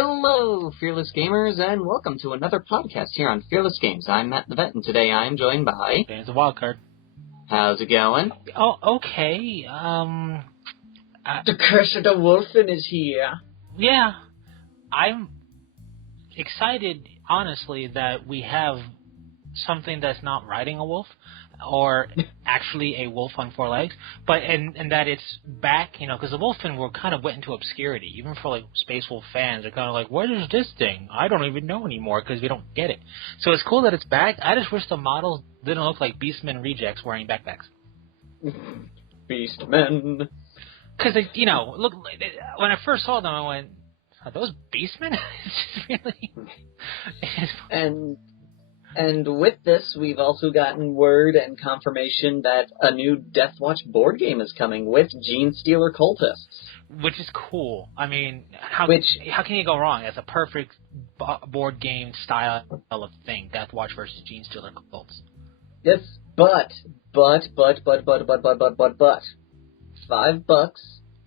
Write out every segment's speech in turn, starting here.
Hello, Fearless Gamers, and welcome to another podcast here on Fearless Games. I'm Matt the Vet, and today I am joined by... James the Wildcard. How's it going? Oh, okay. The Curse of the Wolfen is here. Yeah. I'm excited, honestly, that we have something that's not riding a wolf, or actually a wolf on four legs, but and that it's back, because the Wolfen were kind of went into obscurity, even for like Space Wolf fans. They're kind of like, what is this thing? I don't even know anymore because we don't get it. So it's cool that it's back. I just wish the models didn't look like Beastmen rejects wearing backpacks. Beastmen. Because look, when I first saw them, I went, are those Beastmen? It's really... And with this, we've also gotten word and confirmation that a new Deathwatch board game is coming with Gene Stealer cultists. Which is cool. I mean, how can you go wrong? It's a perfect board game style of thing, Deathwatch versus Gene Stealer cults. Yes, but, $5,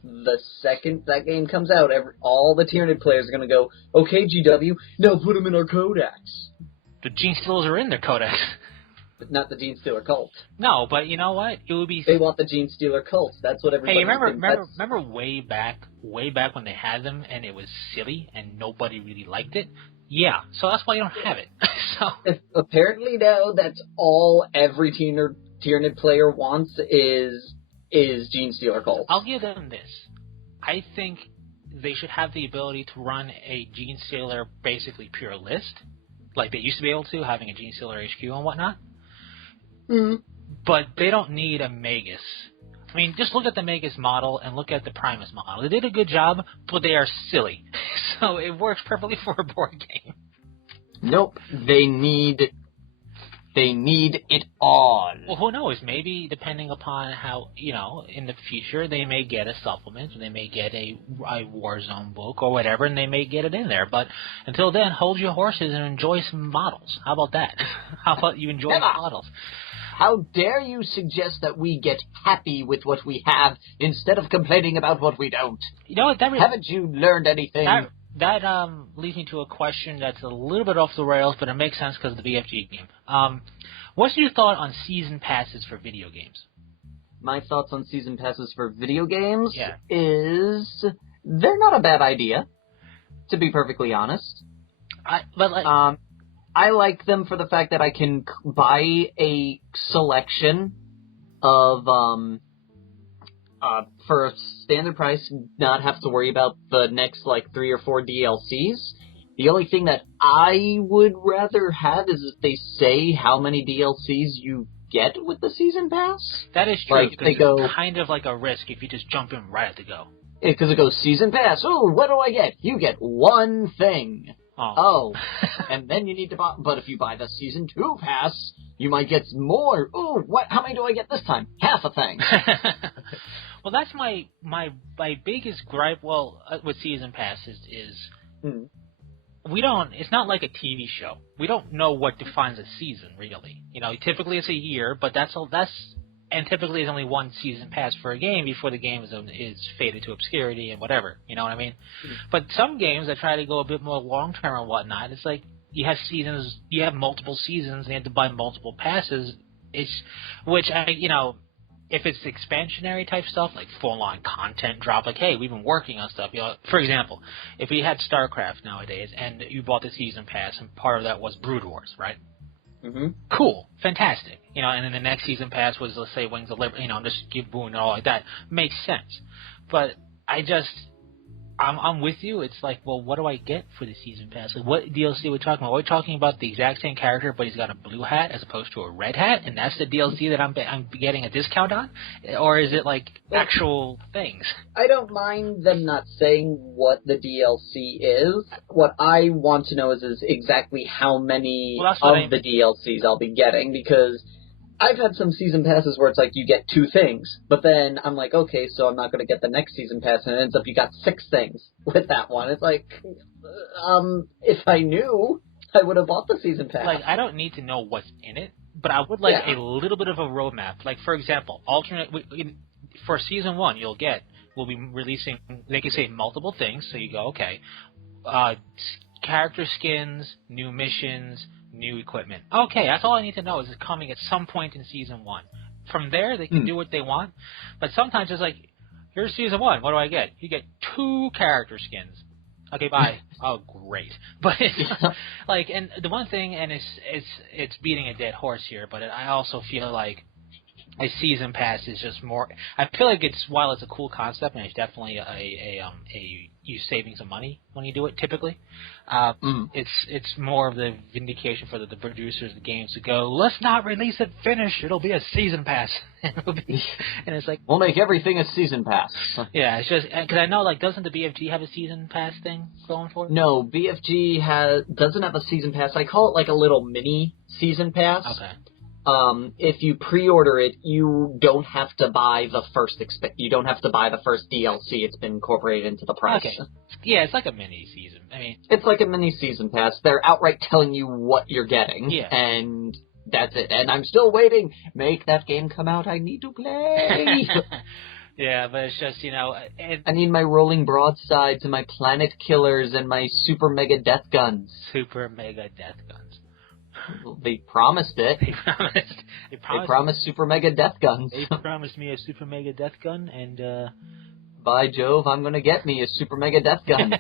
the second that game comes out, all the Tyranid players are going to go, okay, GW, now put them in our codex. The Gene Stealers are in their codex. But not the Gene Stealer cult. No, but you know what? It would be... They want the Gene Stealer cult. That's what everybody... Hey, remember way back when they had them and it was silly and nobody really liked it? Yeah, so that's why you don't have it. Apparently now that's all every Tyranid player wants is Gene Stealer cult. I'll give them this. I think they should have the ability to run a Gene Stealer basically pure list, like they used to be able to, having a Gene Stealer HQ and whatnot. Mm. But they don't need a Magus. I mean, just look at the Magus model and look at the Primus model. They did a good job, but they are silly. So it works perfectly for a board game. Nope. They need it all. Well, who knows? Maybe depending upon how, in the future, they may get a supplement, or they may get a Warzone book or whatever, and they may get it in there. But until then, hold your horses and enjoy some models. How about that? How about you enjoy models? How dare you suggest that we get happy with what we have instead of complaining about what we don't? You know what? Haven't you learned anything? That leads me to a question that's a little bit off the rails, but it makes sense because of the BFG game. What's your thought on season passes for video games? My thoughts on season passes for video games is they're not a bad idea, to be perfectly honest. I like them for the fact that I can buy a selection of for a standard price, not have to worry about the next, 3 or 4 DLCs. The only thing that I would rather have is if they say how many DLCs you get with the Season Pass. That is true, because it's kind of like a risk if you just jump in right at the go. Yeah, because it goes Season Pass. Oh, what do I get? You get one thing. Oh. And then you need to buy... But if you buy the Season 2 Pass, you might get more. Ooh, how many do I get this time? Half a thing. Well, that's my biggest gripe, with Season Passes is we don't, it's not like a TV show. We don't know what defines a season, really. Typically it's a year, but and typically there's only one Season Pass for a game before the game is faded to obscurity and whatever, you know what I mean? But some games that try to go a bit more long-term and whatnot, it's like you have seasons, you have multiple seasons, and you have to buy multiple passes, if it's expansionary type stuff, like full-on content drop, like, hey, we've been working on stuff. For example, if we had StarCraft nowadays and you bought the Season Pass and part of that was Brood Wars, right? Mm-hmm. Cool. Fantastic. And then the next Season Pass was, let's say, Wings of Liberty, just give Boone and all like that. Makes sense. But I'm with you. It's like, well, what do I get for the Season Pass? Like, what DLC are we talking about? Are we talking about the exact same character, but he's got a blue hat as opposed to a red hat, and that's the DLC that I'm getting a discount on? Or is it, actual things? I don't mind them not saying what the DLC is. What I want to know is exactly how many of the DLCs I'll be getting, because... I've had some Season Passes where it's like you get 2 things, but then I'm like, okay, so I'm not going to get the next Season Pass, and it ends up you got 6 things with that one. It's like, if I knew, I would have bought the Season Pass. I don't need to know what's in it, but I would like a little bit of a roadmap. For example, for Season 1, we'll be releasing, they can say multiple things, so you go, okay, character skins, new missions, new equipment. Okay, that's all I need to know. Is it coming at some point in Season 1? From there, they can do what they want. But sometimes it's like, here's Season 1. What do I get? You get 2 character skins. Okay, bye. Oh, great. But it's like, and the one thing, and it's beating a dead horse here, but I also feel like a season pass is just more. I feel like while it's a cool concept, and it's definitely you saving some money when you do it. Typically, it's more of the vindication for the producers of the games to go, let's not release it finished. It'll be a season pass, and it's like we'll make everything a season pass. Yeah, it's just because I know, like, doesn't the BFG have a season pass thing going for it? No, BFG doesn't have a season pass. I call it like a little mini season pass. Okay. If you pre-order it, you don't have to buy the first DLC. It's been incorporated into the price. Okay. Yeah, it's like a mini season. I mean, it's like a mini season pass. They're outright telling you what you're getting. Yeah. And that's it. And I'm still waiting. Make that game come out. I need to play. Yeah, but it's just, I need my rolling broadsides and my planet killers and my super mega death guns. Super mega death guns. They promised it. They promised super mega death guns. They promised me a super mega death gun, and by Jove, I'm gonna get me a super mega death gun.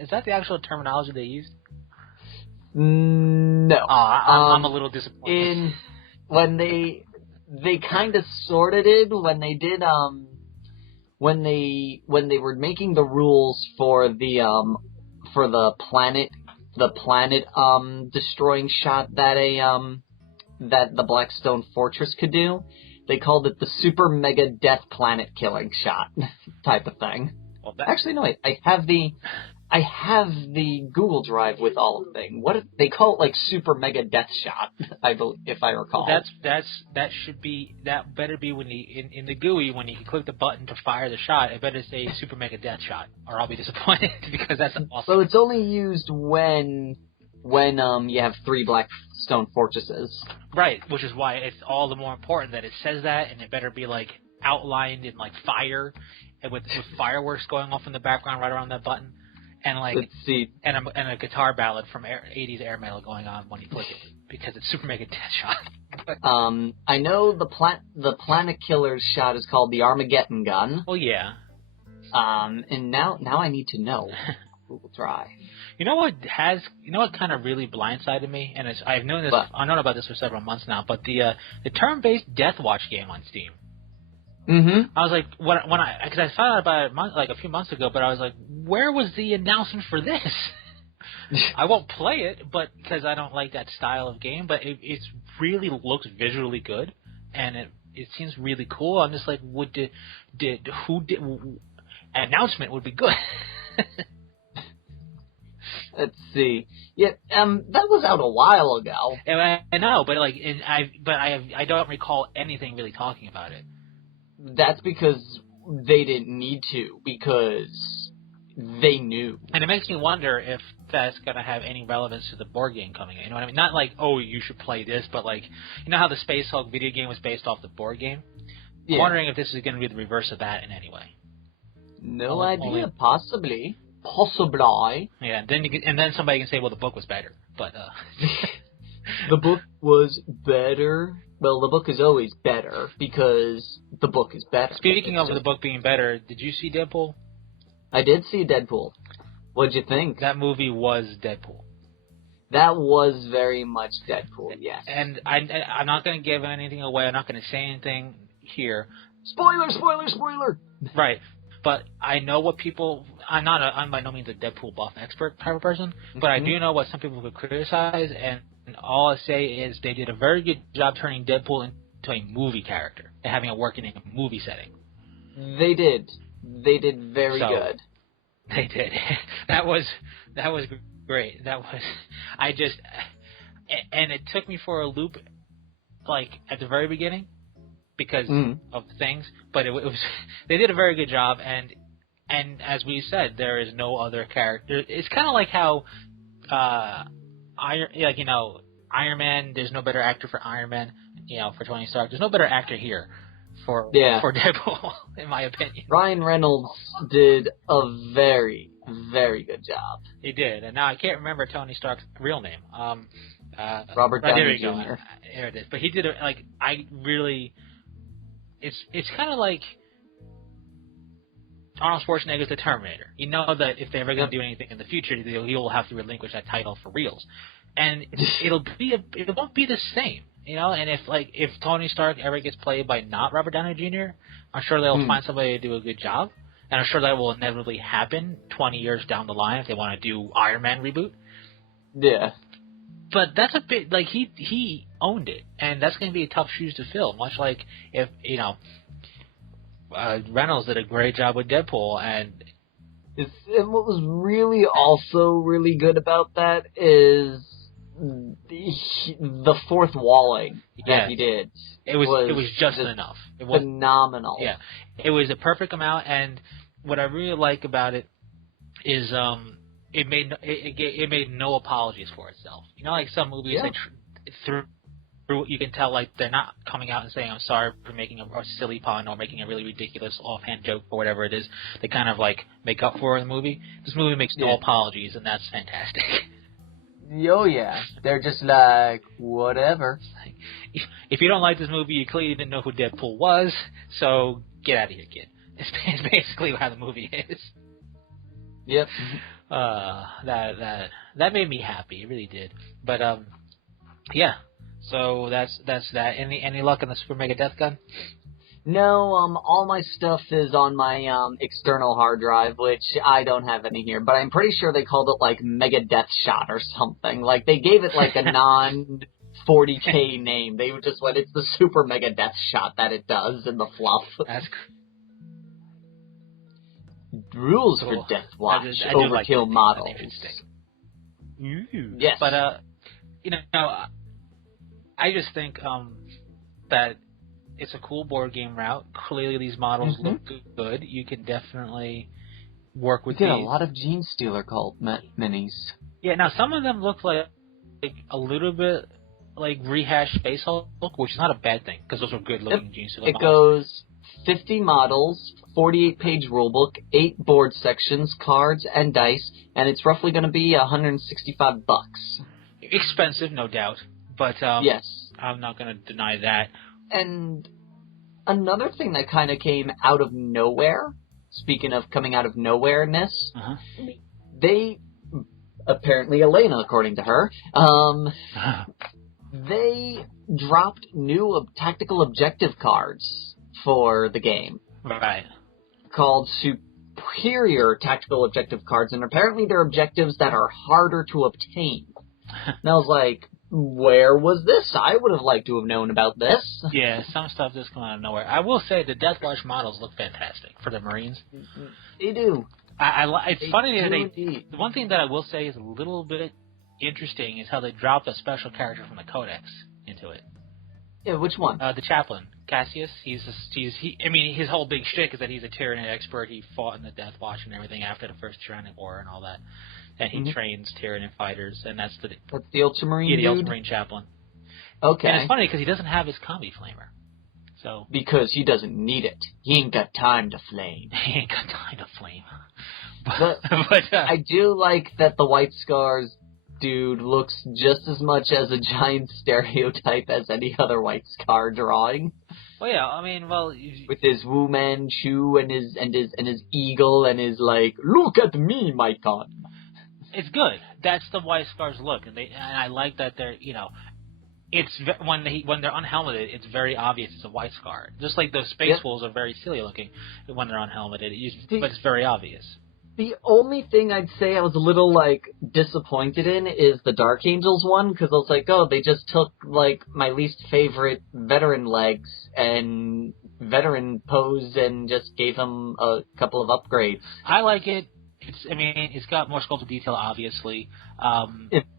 Is that the actual terminology they used? No. Oh, I'm a little disappointed. When they kind of sorta did when they did when they were making the rules for the planet destroying shot that that the Blackstone Fortress could do. They called it the Super Mega Death Planet Killing Shot type of thing. Well, actually, no, I have the Google Drive with all of things. What they call it, like Super Mega Death Shot, I believe, if I recall. That better be when in the GUI when you click the button to fire the shot. It better say Super Mega Death Shot, or I'll be disappointed because that's awesome. So it's only used when you have 3 Blackstone Fortresses. Right, which is why it's all the more important that it says that, and it better be like outlined in like fire, and with fireworks going off in the background right around that button. And like, and a guitar ballad from 80s air metal going on when you click it, because it's Super Mega Death Shot. I know the Planet Killer's shot is called the Armageddon Gun. Oh yeah. And now I need to know. Google Drive. You know what kind of really blindsided me, and I've known this. I've known about this for several months now. But the turn-based Deathwatch game on Steam. Mm-hmm. I was like, because I found out about it a few months ago, but I was like, where was the announcement for this? I won't play it, but because I don't like that style of game, but it really looks visually good, and it seems really cool. I'm just like, an announcement would be good. Let's see. Yeah, that was out a while ago. And I know, but I don't recall anything really talking about it. That's because they didn't need to, because they knew. And it makes me wonder if that's going to have any relevance to the board game coming in. You know what I mean? Not like, oh, you should play this, but like, you know how the Space Hulk video game was based off the board game? Yeah. I'm wondering if this is going to be the reverse of that in any way. No idea. Possibly. Yeah, and then somebody can say, well, the book was better. But the book was better. Well, the book is always better because the book is better. Speaking of the book being better, did you see Deadpool? I did see Deadpool. What'd you think? That movie was Deadpool. That was very much Deadpool, yes. And I'm not going to give anything away. I'm not going to say anything here. Spoiler! Right. But I know what people... I'm by no means a Deadpool buff expert type of person, but I do know what some people could criticize, and all I say is they did a very good job turning Deadpool into a movie character and having it work in a movie setting. They did. They did very good. They did. That was great. And it took me for a loop, like at the very beginning, because of things. But it was they did a very good job, and as we said, there is no other character. It's kind of like how Iron Man. There's no better actor for Iron Man. For Tony Stark. There's no better actor here for Deadpool, in my opinion. Ryan Reynolds did a very, very good job. He did, and now I can't remember Tony Stark's real name. Robert Downey Jr. There it is. But he did it, like, I really... It's kind of like Arnold Schwarzenegger's The Terminator. You know that if they're ever going to do anything in the future, he will have to relinquish that title for reals. And it won't be the same, you know. And if Tony Stark ever gets played by not Robert Downey Jr., I'm sure they'll find somebody to do a good job, and I'm sure that will inevitably happen 20 years down the line if they want to do Iron Man reboot. Yeah. But that's a bit like he owned it, and that's going to be tough shoes to fill. Much like if Reynolds did a great job with Deadpool, and what was really also really good about that is the fourth walling that he did. It was just enough. It was phenomenal. Yeah, it was a perfect amount, and what I really like about it is it made no apologies for itself. You know, like some movies through you can tell like they're not coming out and saying I'm sorry for making a silly pun or making a really ridiculous offhand joke or whatever it is. They kind of like make up for it in the movie. This movie makes no apologies, and that's fantastic. Oh yeah, they're just like whatever. If you don't like this movie, you clearly didn't know who Deadpool was, so get out of here, kid. It's basically how the movie is. Yep. That made me happy. It really did. But yeah. So that's that. Any luck on the Super Mega Death Gun? No, all my stuff is on my external hard drive, which I don't have any here. But I'm pretty sure they called it like Mega Death Shot or something. Like they gave it like a non 40K name. They just went, it's the Super Mega Death Shot that it does in the fluff. That's rules for Deathwatch Overkill models. Yes, but I just think that it's a cool board game route. Clearly, these models look good. You can definitely work with these. A lot of Gene Stealer cult minis. Yeah, now some of them look like a little bit like rehashed Space Hulk, which is not a bad thing because those are good looking Gene Stealer models. It goes 50 models, 48-page rulebook, 8 board sections, cards, and dice, and it's roughly going to be $165. Expensive, no doubt. But yes, I'm not going to deny that. And another thing that kind of came out of nowhere, speaking of coming out of nowhere-ness, they, apparently Elena, according to her, they dropped new tactical objective cards for the game. Right. Called Superior Tactical Objective cards, and apparently they're objectives that are harder to obtain. And I was like, where was this? I would have liked to have known about this. Yeah, some stuff just come out of nowhere. I will say the Deathwatch models look fantastic for the Marines. They do. It's funny that the one thing that I will say is a little bit interesting is how they dropped a special character from the Codex into it. Yeah, which one? The chaplain, Cassius. His whole big shtick is that he's a Tyranid expert. He fought in the Deathwatch and everything after the first Tyranid War and all that. And he trains Tyranid fighters, and that's the Ultramarine dude? Yeah, the Ultramarine chaplain. Okay. And it's funny because he doesn't have his combi flamer. So because he doesn't need it. He ain't got time to flame. He ain't got time to flame. But I do like that the White Scars dude looks just as much as a giant stereotype as any other White Scar drawing. Well, yeah, with his Wu Manchu and his eagle and his like, look at me, my god. It's good. That's the White Scars look, and I like that they're it's when they're unhelmeted, it's very obvious it's a White Scar. Just like those Space Wolves are very silly looking when they're unhelmeted, but it's very obvious. The only thing I'd say I was a little disappointed in is the Dark Angels one, because I was like, oh, they just took my least favorite veteran legs and veteran pose and just gave him a couple of upgrades. I like it. It's got more sculpted detail, obviously. But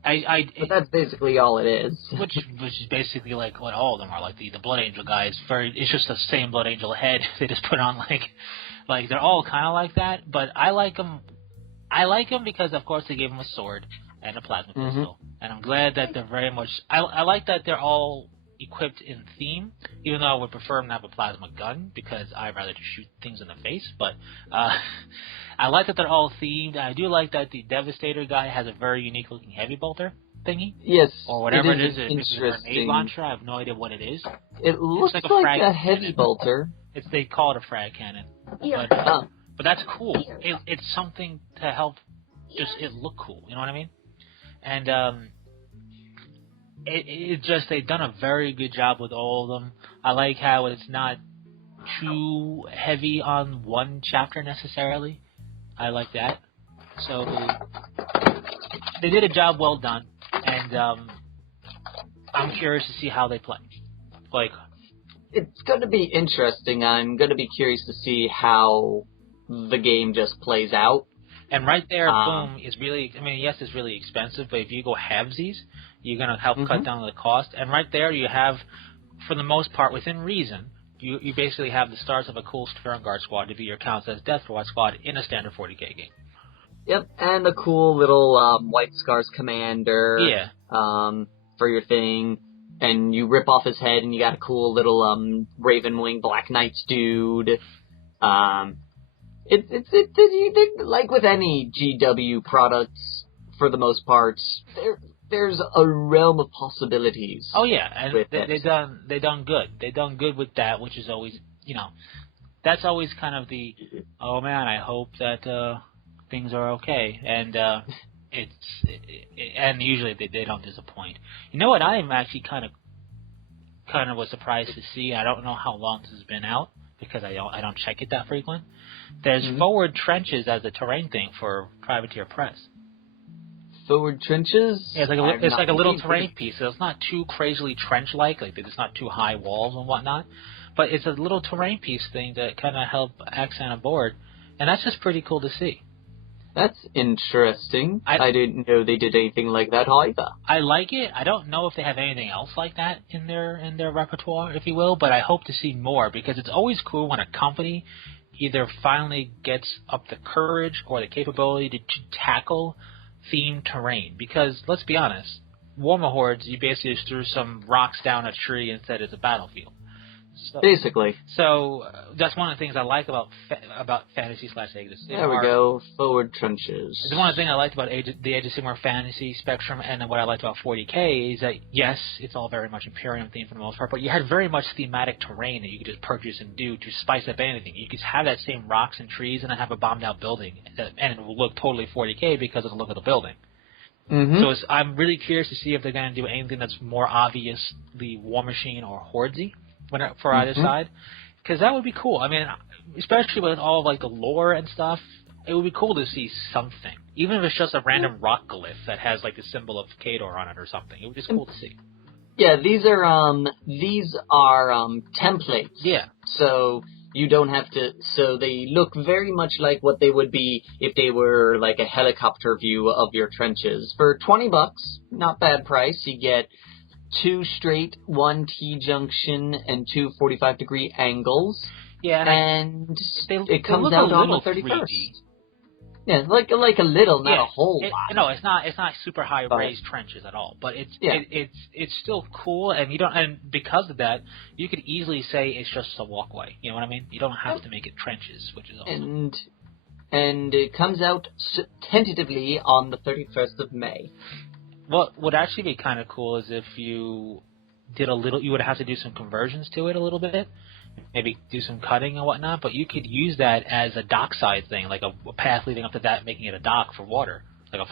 that's basically all it is. Which is basically like what all of them are. Like the Blood Angel guy is it's just the same Blood Angel head. They just put on like they're all kind of like that. But I like them. I like them because of course they gave him a sword and a plasma pistol. And I'm glad that they're very much. I like that they're all equipped in theme, even though I would prefer them to have a plasma gun because I'd rather just shoot things in the face. But I like that they're all themed. I do like that the Devastator guy has a very unique looking heavy bolter thingy. Yes, or whatever it is. Interesting. It's a grenade launcher. I have no idea what it is. It looks like a heavy cannon. bolter. They call it a frag cannon. But that's cool. It's something to help just it look cool. You know what I mean? And they've done a very good job with all of them. I like how it's not too heavy on one chapter necessarily. I like that. So they did a job well done, and I'm curious to see how they play. Like, it's going to be interesting. I'm going to be curious to see how the game just plays out. And right there, boom, is really, I mean, yes, it's really expensive, but if you go halvesies, you're going to help cut down the cost. And right there you have, for the most part, within reason, you basically have the stars of a cool Sternguard squad to be your counts as Deathwatch squad in a standard 40k game. Yep, and a cool little White Scars commander for your thing. And you rip off his head, and you got a cool little Ravenwing Black Knights dude. Like with any GW products, for the most part, there's a realm of possibilities. Oh yeah, and they done good. They done good with that, which is always, that's always kind of the, oh man, I hope that things are okay, and and usually they don't disappoint. You know what? I am actually kind of was surprised to see. I don't know how long this has been out because I don't check it that frequent. There's forward trenches as a terrain thing for Privateer Press. Forward trenches? Yeah, it's like a little terrain piece. So it's not too crazily trench-like. Like it's not too high walls and whatnot. But it's a little terrain piece thing that kind of help accent a board, and that's just pretty cool to see. That's interesting. I didn't know they did anything like that either. I like it. I don't know if they have anything else like that in their repertoire, if you will, but I hope to see more because it's always cool when a company either finally gets up the courage or the capability to tackle themed terrain. Because let's be honest, Warma Hordes, you basically just threw some rocks down a tree and said it's a battlefield. Basically. So that's one of the things I like about fantasy/Aegis. There we go. Forward trenches. It's one of the things I liked about the Age of Sigmar fantasy spectrum, and then what I liked about 40k is that yes, it's all very much Imperium themed for the most part, but you had very much thematic terrain that you could just purchase and do to spice up anything. You could have that same rocks and trees and then have a bombed out building, and it will look totally 40k because of the look of the building. So I'm really curious to see if they're going to do anything that's more obviously War Machine or Hordesy for either side, because that would be cool. I mean, especially with all of, like the lore and stuff, it would be cool to see something, even if it's just a random rock glyph that has like the symbol of Khador on it or something. It would be just cool to see. Yeah, these are templates. Yeah. So you don't have to. So they look very much like what they would be if they were like a helicopter view of your trenches. For $20, not bad price. You get 2 straight, 1 T-junction, and 2 45-degree angles. Yeah, and it comes out on the 31st. 3D. Yeah, like a little, not a whole lot. No, it's not super high raised trenches at all. But it's still cool, and because of that, you could easily say it's just a walkway. You know what I mean? You don't have to make it trenches, which is awesome. And it comes out tentatively on the 31st of May. What would actually be kind of cool is if you did you would have to do some conversions to it a little bit, maybe do some cutting and whatnot, but you could use that as a dockside thing, like a path leading up to that, making it a dock for water, like a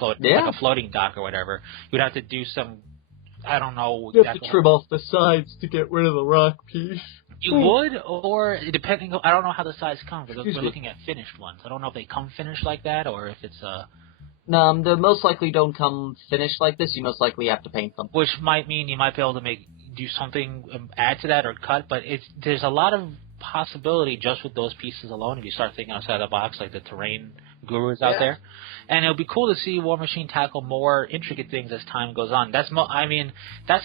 floating dock or whatever. You'd have to do some, I don't know. You have to trim off the sides to get rid of the rock piece. You would, or depending, I don't know how the sides come, because we're looking at finished ones. I don't know if they come finished like that, or if it's a... No, they most likely don't come finished like this. You most likely have to paint them. Which might mean you might be able to do something, add to that or cut, but there's a lot of possibility just with those pieces alone if you start thinking outside the box, like the terrain gurus out there. And it'll be cool to see War Machine tackle more intricate things as time goes on. That's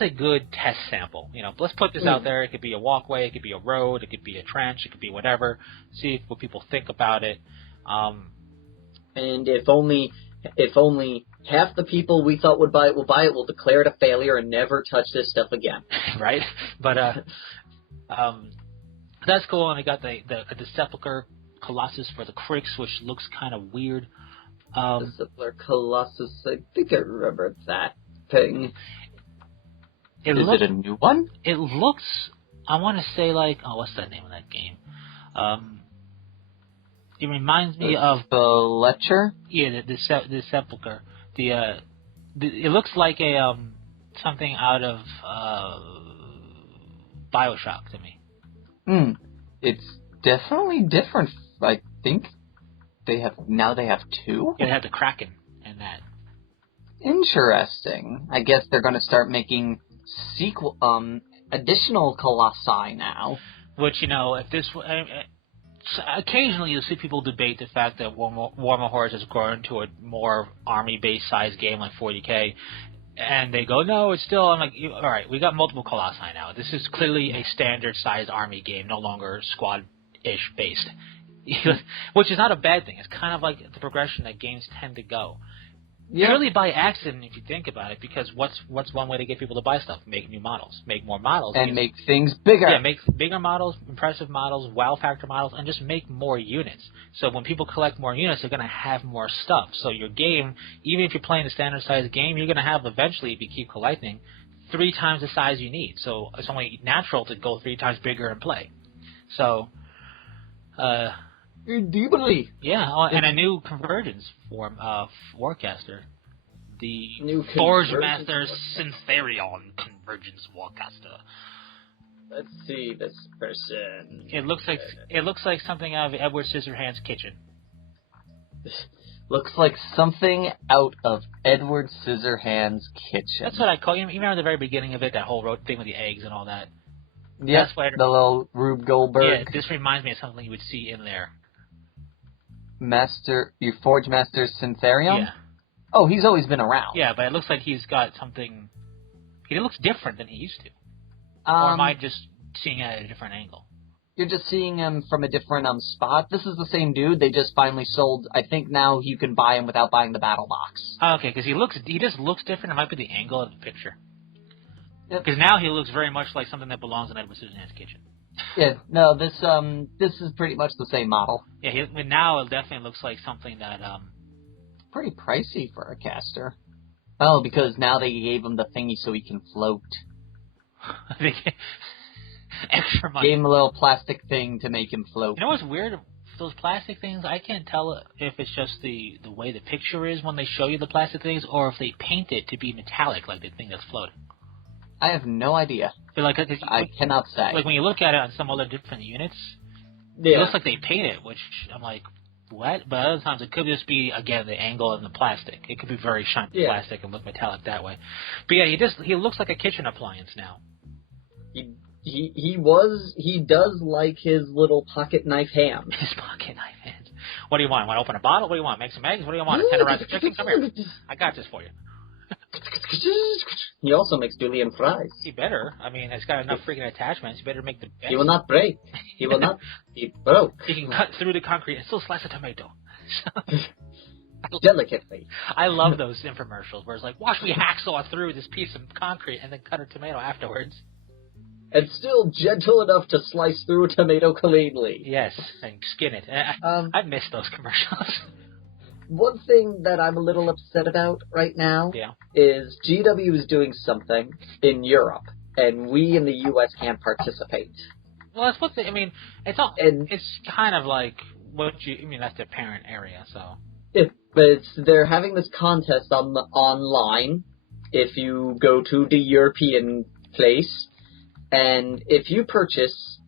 a good test sample. Let's put this out there. It could be a walkway, it could be a road, it could be a trench, it could be whatever. See what people think about it. And if only half the people we thought would buy it will buy it, will declare it a failure and never touch this stuff again. Right? But, that's cool, and I got the Sepulchre Colossus for the Crix, which looks kind of weird. The Sepulchre Colossus, I think I remember that thing. Is it a new one? It looks, I want to say like, what's that name of that game? It reminds me of the Lecture. Yeah, the Sepulchre. It looks like a something out of BioShock to me. It's definitely different. I think they have two. Yeah, they have the Kraken and that. Interesting. I guess they're going to start making additional Colossi now. Which, if this... occasionally you'll see people debate the fact that Warhammer Hordes has grown to a more army-based size game like 40K, and they go, no, it's still... I'm like, all right, we got multiple Colossi now. This is clearly a standard-sized army game, no longer squad-ish based. Which is not a bad thing. It's kind of like the progression that games tend to go. Yeah. Purely by accident, if you think about it, because what's one way to get people to buy stuff? Make new models. Make more models. And make things bigger. Yeah, make bigger models, impressive models, wow factor models, and just make more units. So when people collect more units, they're going to have more stuff. So your game, even if you're playing a standard-sized game, you're going to have eventually, if you keep collecting, 3 times the size you need. So it's only natural to go 3 times bigger and play. So... Indubitably. Yeah, and a new convergence for Warcaster. The Forge Master Syntherion Convergence Warcaster. Let's see this person. It looks like something out of Edward Scissorhands' kitchen. Looks like something out of Edward Scissorhands' kitchen. That's what I call you. You remember the very beginning of it, that whole thing with the eggs and all that? Yes, the little Rube Goldberg. Yeah, this reminds me of something you would see in there. Your Forge Master Syntherion? Yeah. Oh, he's always been around. Yeah, but it looks like he's got something... He looks different than he used to. Or am I just seeing it at a different angle? You're just seeing him from a different spot. This is the same dude. They just finally sold... I think now you can buy him without buying the battle box. Okay, because he just looks different. It might be the angle of the picture. Because now he looks very much like something that belongs in Edward Scissorhands' kitchen. Yeah, no, this is pretty much the same model. Yeah, now it definitely looks like something that pretty pricey for a caster. Oh, because now they gave him the thingy so he can float. Extra money. Gave him a little plastic thing to make him float. You know what's weird? Those plastic things, I can't tell if it's just the way the picture is when they show you the plastic things, or if they paint it to be metallic, like the thing that's floating. I have no idea. But I cannot say. Like when you look at it on some other different units, yeah. It looks like they paint it, which I'm like, what? But other times it could just be, again, the angle and the plastic. It could be very shiny plastic and look metallic that way. But yeah, he looks like a kitchen appliance now. He does like his little pocket knife hands. His pocket knife hands. What do you want? Want to open a bottle? What do you want? Make some eggs? What do you want? Tenderize a chicken? Come here. I got this for you. He also makes julienne fries. He better. I mean, it's got enough freaking attachments. He better make the best. He will not break. He will not be broke. He can cut through the concrete and still slice a tomato. Delicately. I love those infomercials where it's like, watch me hacksaw through this piece of concrete and then cut a tomato afterwards. And still gentle enough to slice through a tomato cleanly. Yes, and skin it. I miss those commercials. One thing that I'm a little upset about right now is GW is doing something in Europe, and we in the U.S. can't participate. Well, that's what I mean. It's all. It's kind of like that's the parent area, so. But they're having this contest online. If you go to the European place, and if you purchase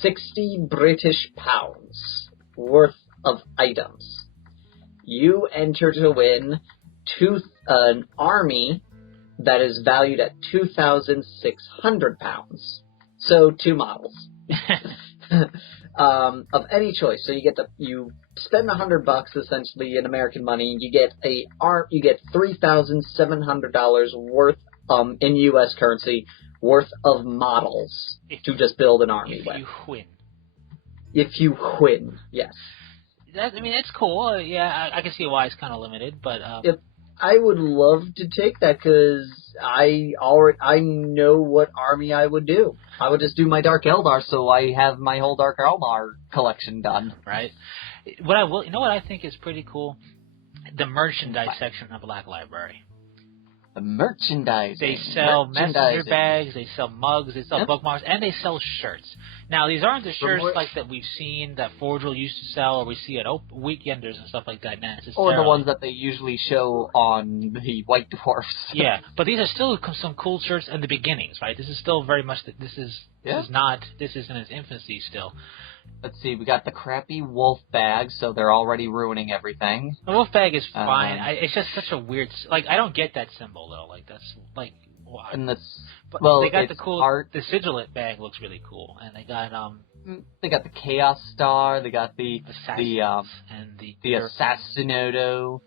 60 British pounds worth of items, you enter to win an army that is valued at 2,600 pounds. So 2 models of any choice. So you spend $100 essentially in American money. You get $3,700 worth in U.S. currency worth of models to just build an army with. If you win, yes. It's cool. Yeah, I can see why it's kind of limited, but I would love to take that because I know what army I would do. I would just do my Dark Eldar, so I have my whole Dark Eldar collection done. Right. You know what I think is pretty cool? The merchandise section of Black Library. The merchandise. They sell messenger bags, they sell mugs, they sell bookmarks, and they sell shirts. Now, these aren't the shirts like that we've seen that Forgel used to sell, or we see at weekenders and stuff like that necessarily. Or the ones that they usually show on the White Dwarfs. Yeah, but these are still some cool shirts in the beginnings, right? This is still very much this is in its infancy still. Let's see, we got the crappy wolf bag, so they're already ruining everything. The wolf bag is fine. It's just such a weird... Like, I don't get that symbol, though. Like, that's... Like, why? And but they got the cool... art. The Sigilant bag looks really cool. And they got, They got the Chaos Star. They got the Assassinoto.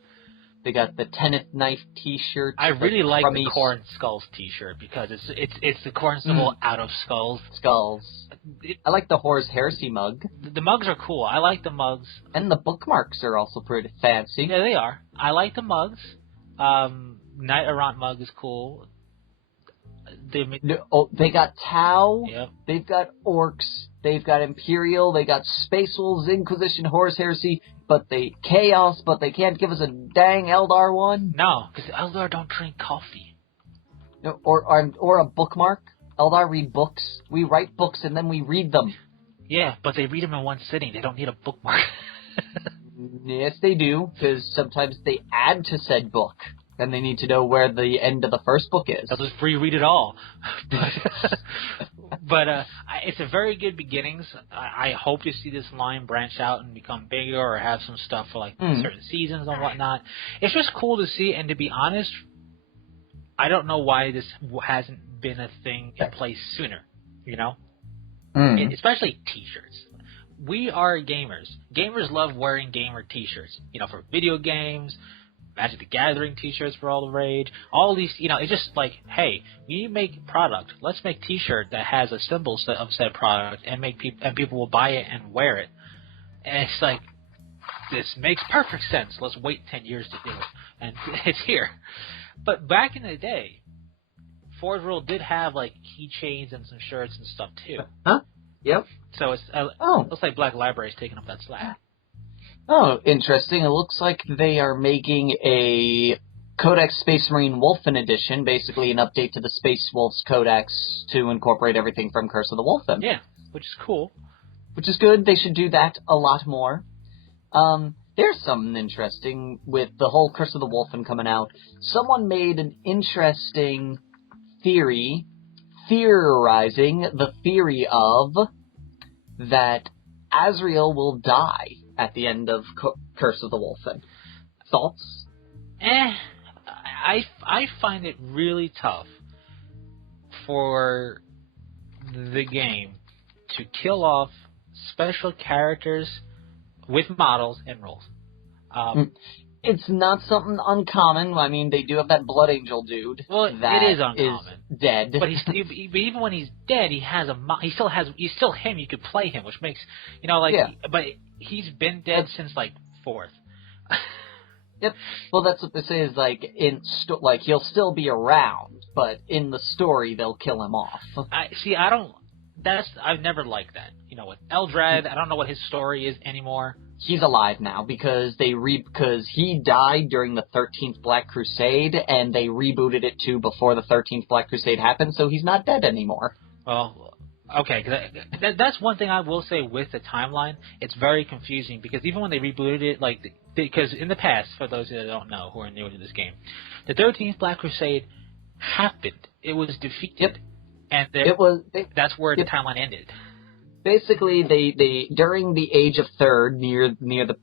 They got the Teneth Knife T-shirt. I really like the Corn Skulls T-shirt because it's the corn symbol out of skulls. I like the Horus Heresy mug. The mugs are cool. I like the mugs. And the bookmarks are also pretty fancy. Yeah, they are. I like the mugs. Knight Errant mug is cool. They got Tau. Yep. They've got Orcs. They've got Imperial. They got Space Wolves, Inquisition, Horus Heresy. But Chaos, but they can't give us a dang Eldar one? No, because Eldar don't drink coffee. No, or a bookmark. Eldar read books. We write books and then we read them. Yeah, but they read them in one sitting. They don't need a bookmark. Yes, they do, because sometimes they add to said book. And they need to know where the end of the first book is. They'll just reread it all. But it's a very good beginnings. I hope to see this line branch out and become bigger or have some stuff for like certain seasons and whatnot. It's just cool to see, and to be honest, I don't know why this hasn't been a thing in place sooner, you know? Especially T-shirts. We are gamers. Gamers love wearing gamer T-shirts, you know, for video games, Magic the Gathering T-shirts for all the rage. All these, you know, it's just like, hey, we make product. Let's make T-shirt that has a symbol of said product, and people will buy it and wear it. And it's like, this makes perfect sense. Let's wait 10 years to do it, and it's here. But back in the day, Forge World did have like keychains and some shirts and stuff too. Huh? Yep. So it's looks like Black Library's taking up that slack. Oh, interesting. It looks like they are making a Codex Space Marine Wolfen edition, basically an update to the Space Wolves Codex to incorporate everything from Curse of the Wolfen. Yeah, which is cool. Which is good. They should do that a lot more. There's something interesting with the whole Curse of the Wolfen coming out. Someone made an interesting theorizing the theory of that Azrael will die at the end of Curse of the Wolfen. Thoughts? I find it really tough for the game to kill off special characters with models and roles. It's not something uncommon. I mean, they do have that Blood Angel dude. Well, that it is uncommon. Is dead. But even when he's dead, he's still him. You could play him, which makes, you know, like. Yeah. But he's been dead since like 4th. Yep. Well, that's what this is. Like he'll still be around, but in the story they'll kill him off. I've never liked that. You know, with Eldrad, I don't know what his story is anymore. He's alive now because he died during the 13th Black Crusade, and they rebooted it to before the 13th Black Crusade happened, so he's not dead anymore. Well, okay, that's one thing I will say with the timeline. It's very confusing because even when they rebooted it, because in the past, for those that don't know who are new to this game, the 13th Black Crusade happened. It was defeated, and that's where the timeline ended. Basically, they during the Age of Third, near the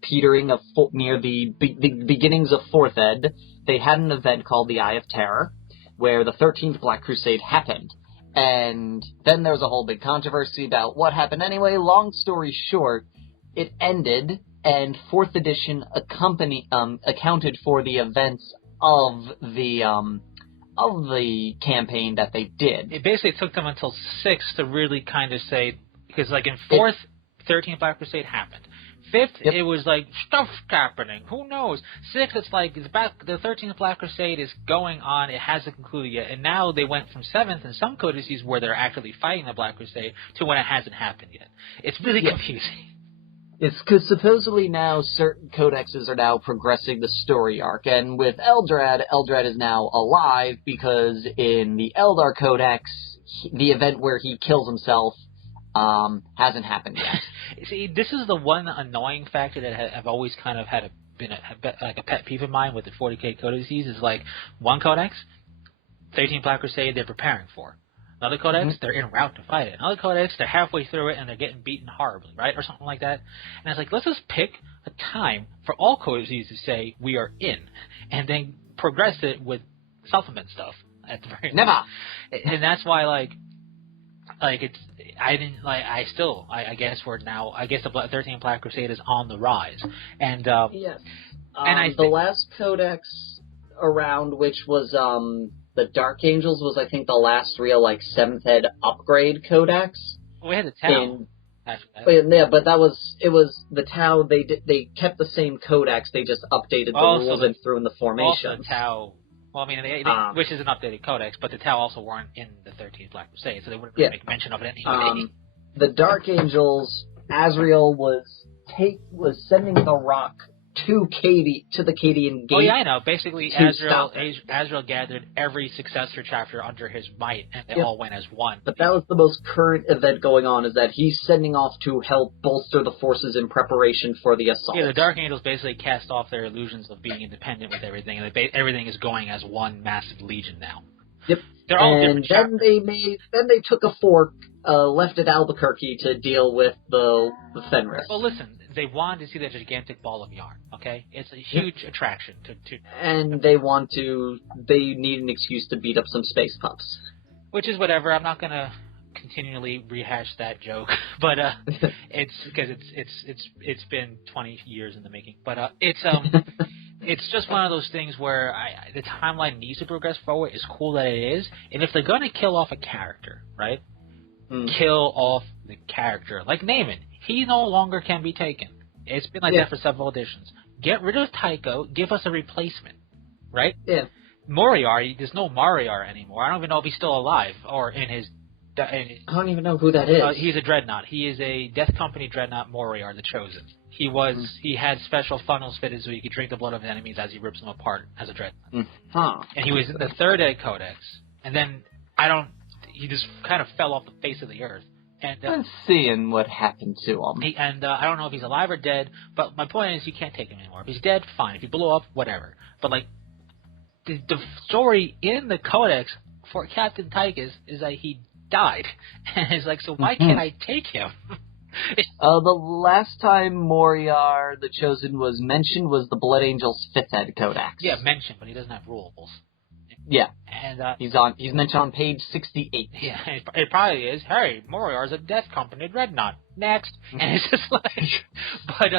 beginnings of Fourth Ed, they had an event called the Eye of Terror, where the 13th Black Crusade happened. And then there was a whole big controversy about what happened anyway. Long story short, it ended, and 4th edition accounted for the events of the campaign that they did. It basically took them until 6th to really kind of say, because like in 4th, 13th Black Crusade happened. 5th, it was like, stuff's happening. Who knows? 6th, it's like, the 13th Black Crusade is going on. It hasn't concluded yet. And now they went from 7th and some codices where they're actually fighting the Black Crusade to when it hasn't happened yet. It's really confusing. It's because supposedly now certain codexes are now progressing the story arc. And with Eldrad is now alive because in the Eldar Codex, the event where he kills himself hasn't happened yet. See, this is the one annoying factor that I've always kind of been a pet peeve of mine with the 40k codices is like one codex, 13 Black Crusade, they're preparing for. Another codex, they're en route to fight it. Another codex, they're halfway through it and they're getting beaten horribly, right? Or something like that. And it's like, let's just pick a time for all codices to say we are in, and then progress it with supplement stuff at the very Never. And that's why I guess we're now, I guess the 13th Black Crusade is on the rise. And, yes. And the last codex around, which was, the Dark Angels, was, I think, the last real, 7th Ed upgrade codex. We had the Tau. But it was the Tau, they kept the same codex, they just updated the rules and threw in the formations. Also the Tau. Well, I mean, which is an updated codex, but the Tau also weren't in the 13th Black Crusade, so they wouldn't really make mention of it anyway. The Dark Angels, Azrael was sending the rock to the Cadian Gate. Oh yeah, I know. Basically, Azrael gathered every successor chapter under his might, and they all went as one. But that was the most current event going on, is that he's sending off to help bolster the forces in preparation for the assault. Yeah, the Dark Angels basically cast off their illusions of being independent with everything, and everything is going as one massive legion now. Yep. They're all and different then they took a fork, left at Albuquerque to deal with the Fenris. Well, listen, they wanted to see that gigantic ball of yarn, okay? It's a huge attraction to... And they need an excuse to beat up some space pups. Which is whatever. I'm not going to continually rehash that joke, but it's because it's been 20 years in the making. But it's just one of those things where the timeline needs to progress forward. It's cool that it is, and if they're going to kill off a character, right? Kill off the character, like Naaman. He no longer can be taken. It's been like that for several editions. Get rid of Tycho. Give us a replacement, right? Yeah. Moriar, there's no Moriar anymore. I don't even know if he's still alive or in his. I don't even know who that is. He's a dreadnought. He is a Death Company dreadnought Moriar, the Chosen. He had special funnels fitted so he could drink the blood of his enemies as he rips them apart as a dreadnought. And he was in the 3rd Ed Codex, and then he just kind of fell off the face of the earth. And I'm seeing what happened to him. I don't know if he's alive or dead, but my point is you can't take him anymore. If he's dead, fine. If he blew up, whatever. But the story in the Codex for Captain Tychus is that he died. And it's like, so why can't I take him? The last time Moriar, the Chosen, was mentioned was the Blood Angels 5th Ed Codex. Yeah, mentioned, but he doesn't have rules. Yeah, and he's mentioned on page 68. Yeah, it probably is. Hey, Moriar's a Death Company dreadnought. Next, and it's just like, but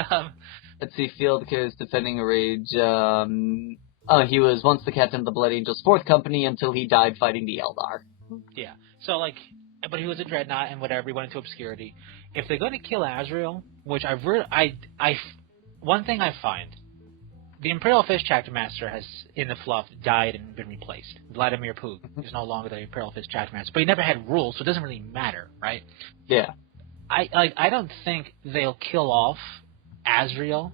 let's see. Field is defending a rage. He was once the captain of the Blood Angels 4th Company until he died fighting the Eldar. Yeah, so but he was a dreadnought and whatever. He went into obscurity. If they're going to kill Azrael, which one thing I find. The Imperial Fist Chapter Master has, in the fluff, died and been replaced. Vladimir Pug is no longer the Imperial Fist Chapter Master, but he never had rules, so it doesn't really matter, right? Yeah. I don't think they'll kill off Azrael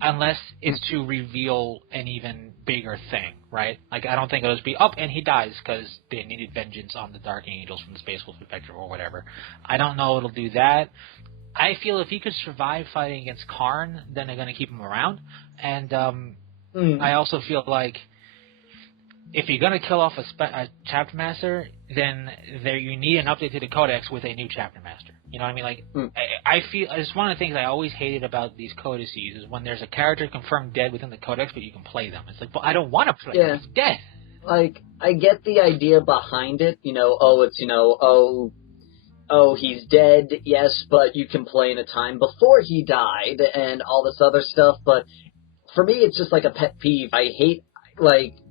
unless it's to reveal an even bigger thing, right? I don't think it'll just be up and he dies because they needed vengeance on the Dark Angels from the Space Wolf Protector or whatever. I don't know it'll do that. I feel if he could survive fighting against Karn, then they're going to keep him around. And I also feel like if you're going to kill off a Chapter Master, then you need an update to the Codex with a new Chapter Master. You know what I mean? I feel it's one of the things I always hated about these codices is when there's a character confirmed dead within the Codex, but you can play them. It's like, but I don't want to play them. It's dead. I get the idea behind it. He's dead, yes, but you can play in a time before he died and all this other stuff, but for me it's just like a pet peeve. I hate,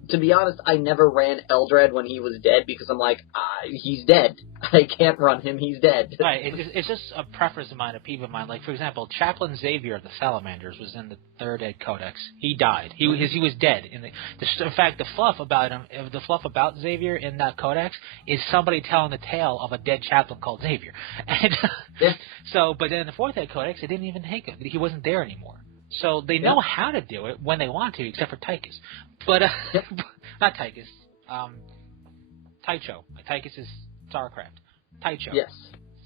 to be honest, I never ran Eldred when he was dead because I'm like, he's dead. I can't run him. He's dead. Right. It's just a preference of mine, a peeve of mine. Like, for example, Chaplain Xavier of the Salamanders was in the Third Ed Codex. He died. He was dead. In fact, the fluff about Xavier in that Codex is somebody telling the tale of a dead chaplain called Xavier. And but then in the Fourth Ed Codex, it didn't even take him. He wasn't there anymore. So they know how to do it when they want to, except for Tychus. But, not Tychus. Tycho. Tychus is Starcraft. Tycho. Yes.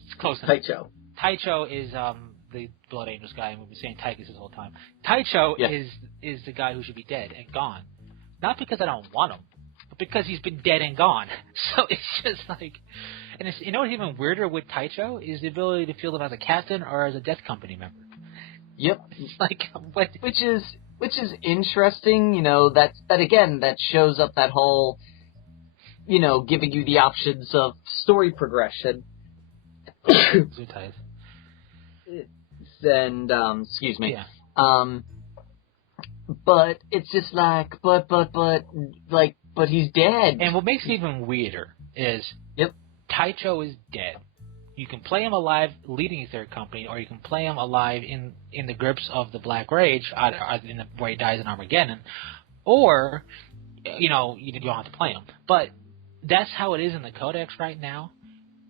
It's close enough. Tycho. Tycho is the Blood Angels guy, and we've been saying Tychus this whole time. Tycho is the guy who should be dead and gone. Not because I don't want him, but because he's been dead and gone. So it's just like... And it's, you know what's even weirder with Tycho is the ability to field him as a captain or as a Death Company member. Yep. Like, what? Which is interesting, you know, that shows up that whole, you know, giving you the options of story progression. And, excuse me. Yeah. But it's just like, but he's dead. And what makes it even weirder is, Tycho is dead. You can play him alive leading his Third Company, or you can play him alive in the grips of the Black Rage, where he dies in Armageddon, or, you know, you don't have to play him. But that's how it is in the Codex right now,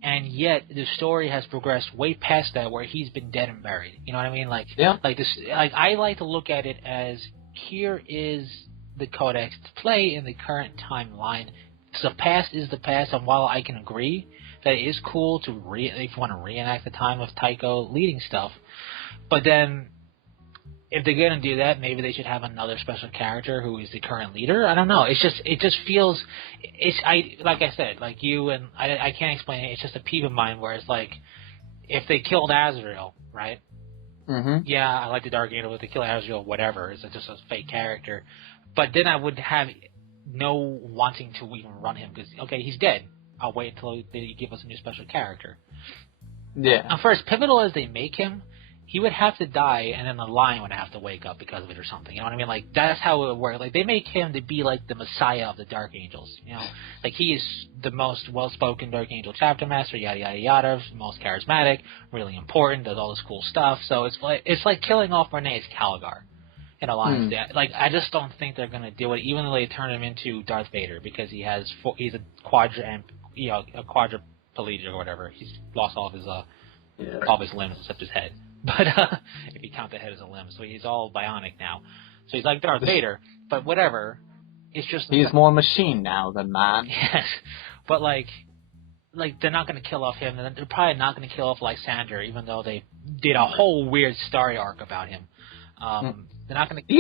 and yet the story has progressed way past that, where he's been dead and buried. You know what I mean? Like this. Like, I like to look at it as, here is the Codex to play in the current timeline. The past is the past, and while I can agree that it is cool to if you want to reenact the time of Tycho leading stuff, but then if they're gonna do that, maybe they should have another special character who is the current leader. I don't know. It just feels like I said, like you and I can't explain it. It's just a peeve of mine where it's like, if they killed Azrael, right? Mm-hmm. Yeah, I like the Dark Angel, but they kill Azrael, whatever. It's just a fake character. But then I would have no wanting to even run him because he's dead. I'll wait until they give us a new special character. Yeah. Now, for as pivotal as they make him, he would have to die, and then the Lion would have to wake up because of it or something. You know what I mean? Like, that's how it would work. Like, they make him to be like the Messiah of the Dark Angels. You know, like, he is the most well-spoken Dark Angel chapter master, yada yada yada, most charismatic, really important, does all this cool stuff. So it's like killing off Renee's Caligar in Alliance. Like, I just don't think they're gonna do it, even though they turn him into Darth Vader because he's a quadriplegic or whatever. He's lost all of his limbs except his head. But if you count the head as a limb, so he's all bionic now. So he's like Darth Vader, but whatever. It's just he's more machine now than man. Yes, but like they're not going to kill off him, and they're probably not going to kill off Lysander, even though they did a whole weird story arc about him. They're not going to.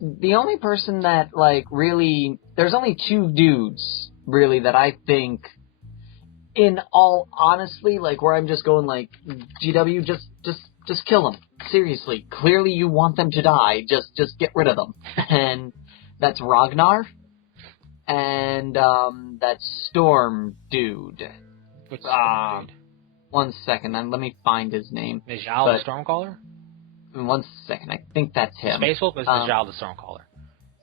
The only person that really, there's only two dudes really that I think, in all honesty, where I'm just going GW, just kill them. Seriously, clearly you want them to die. Just get rid of them. And that's Ragnar, and that Storm dude. Which Storm dude? 1 second, let me find his name. Najal the Stormcaller? 1 second, I think that's him. Space Wolf is Najal the Stormcaller.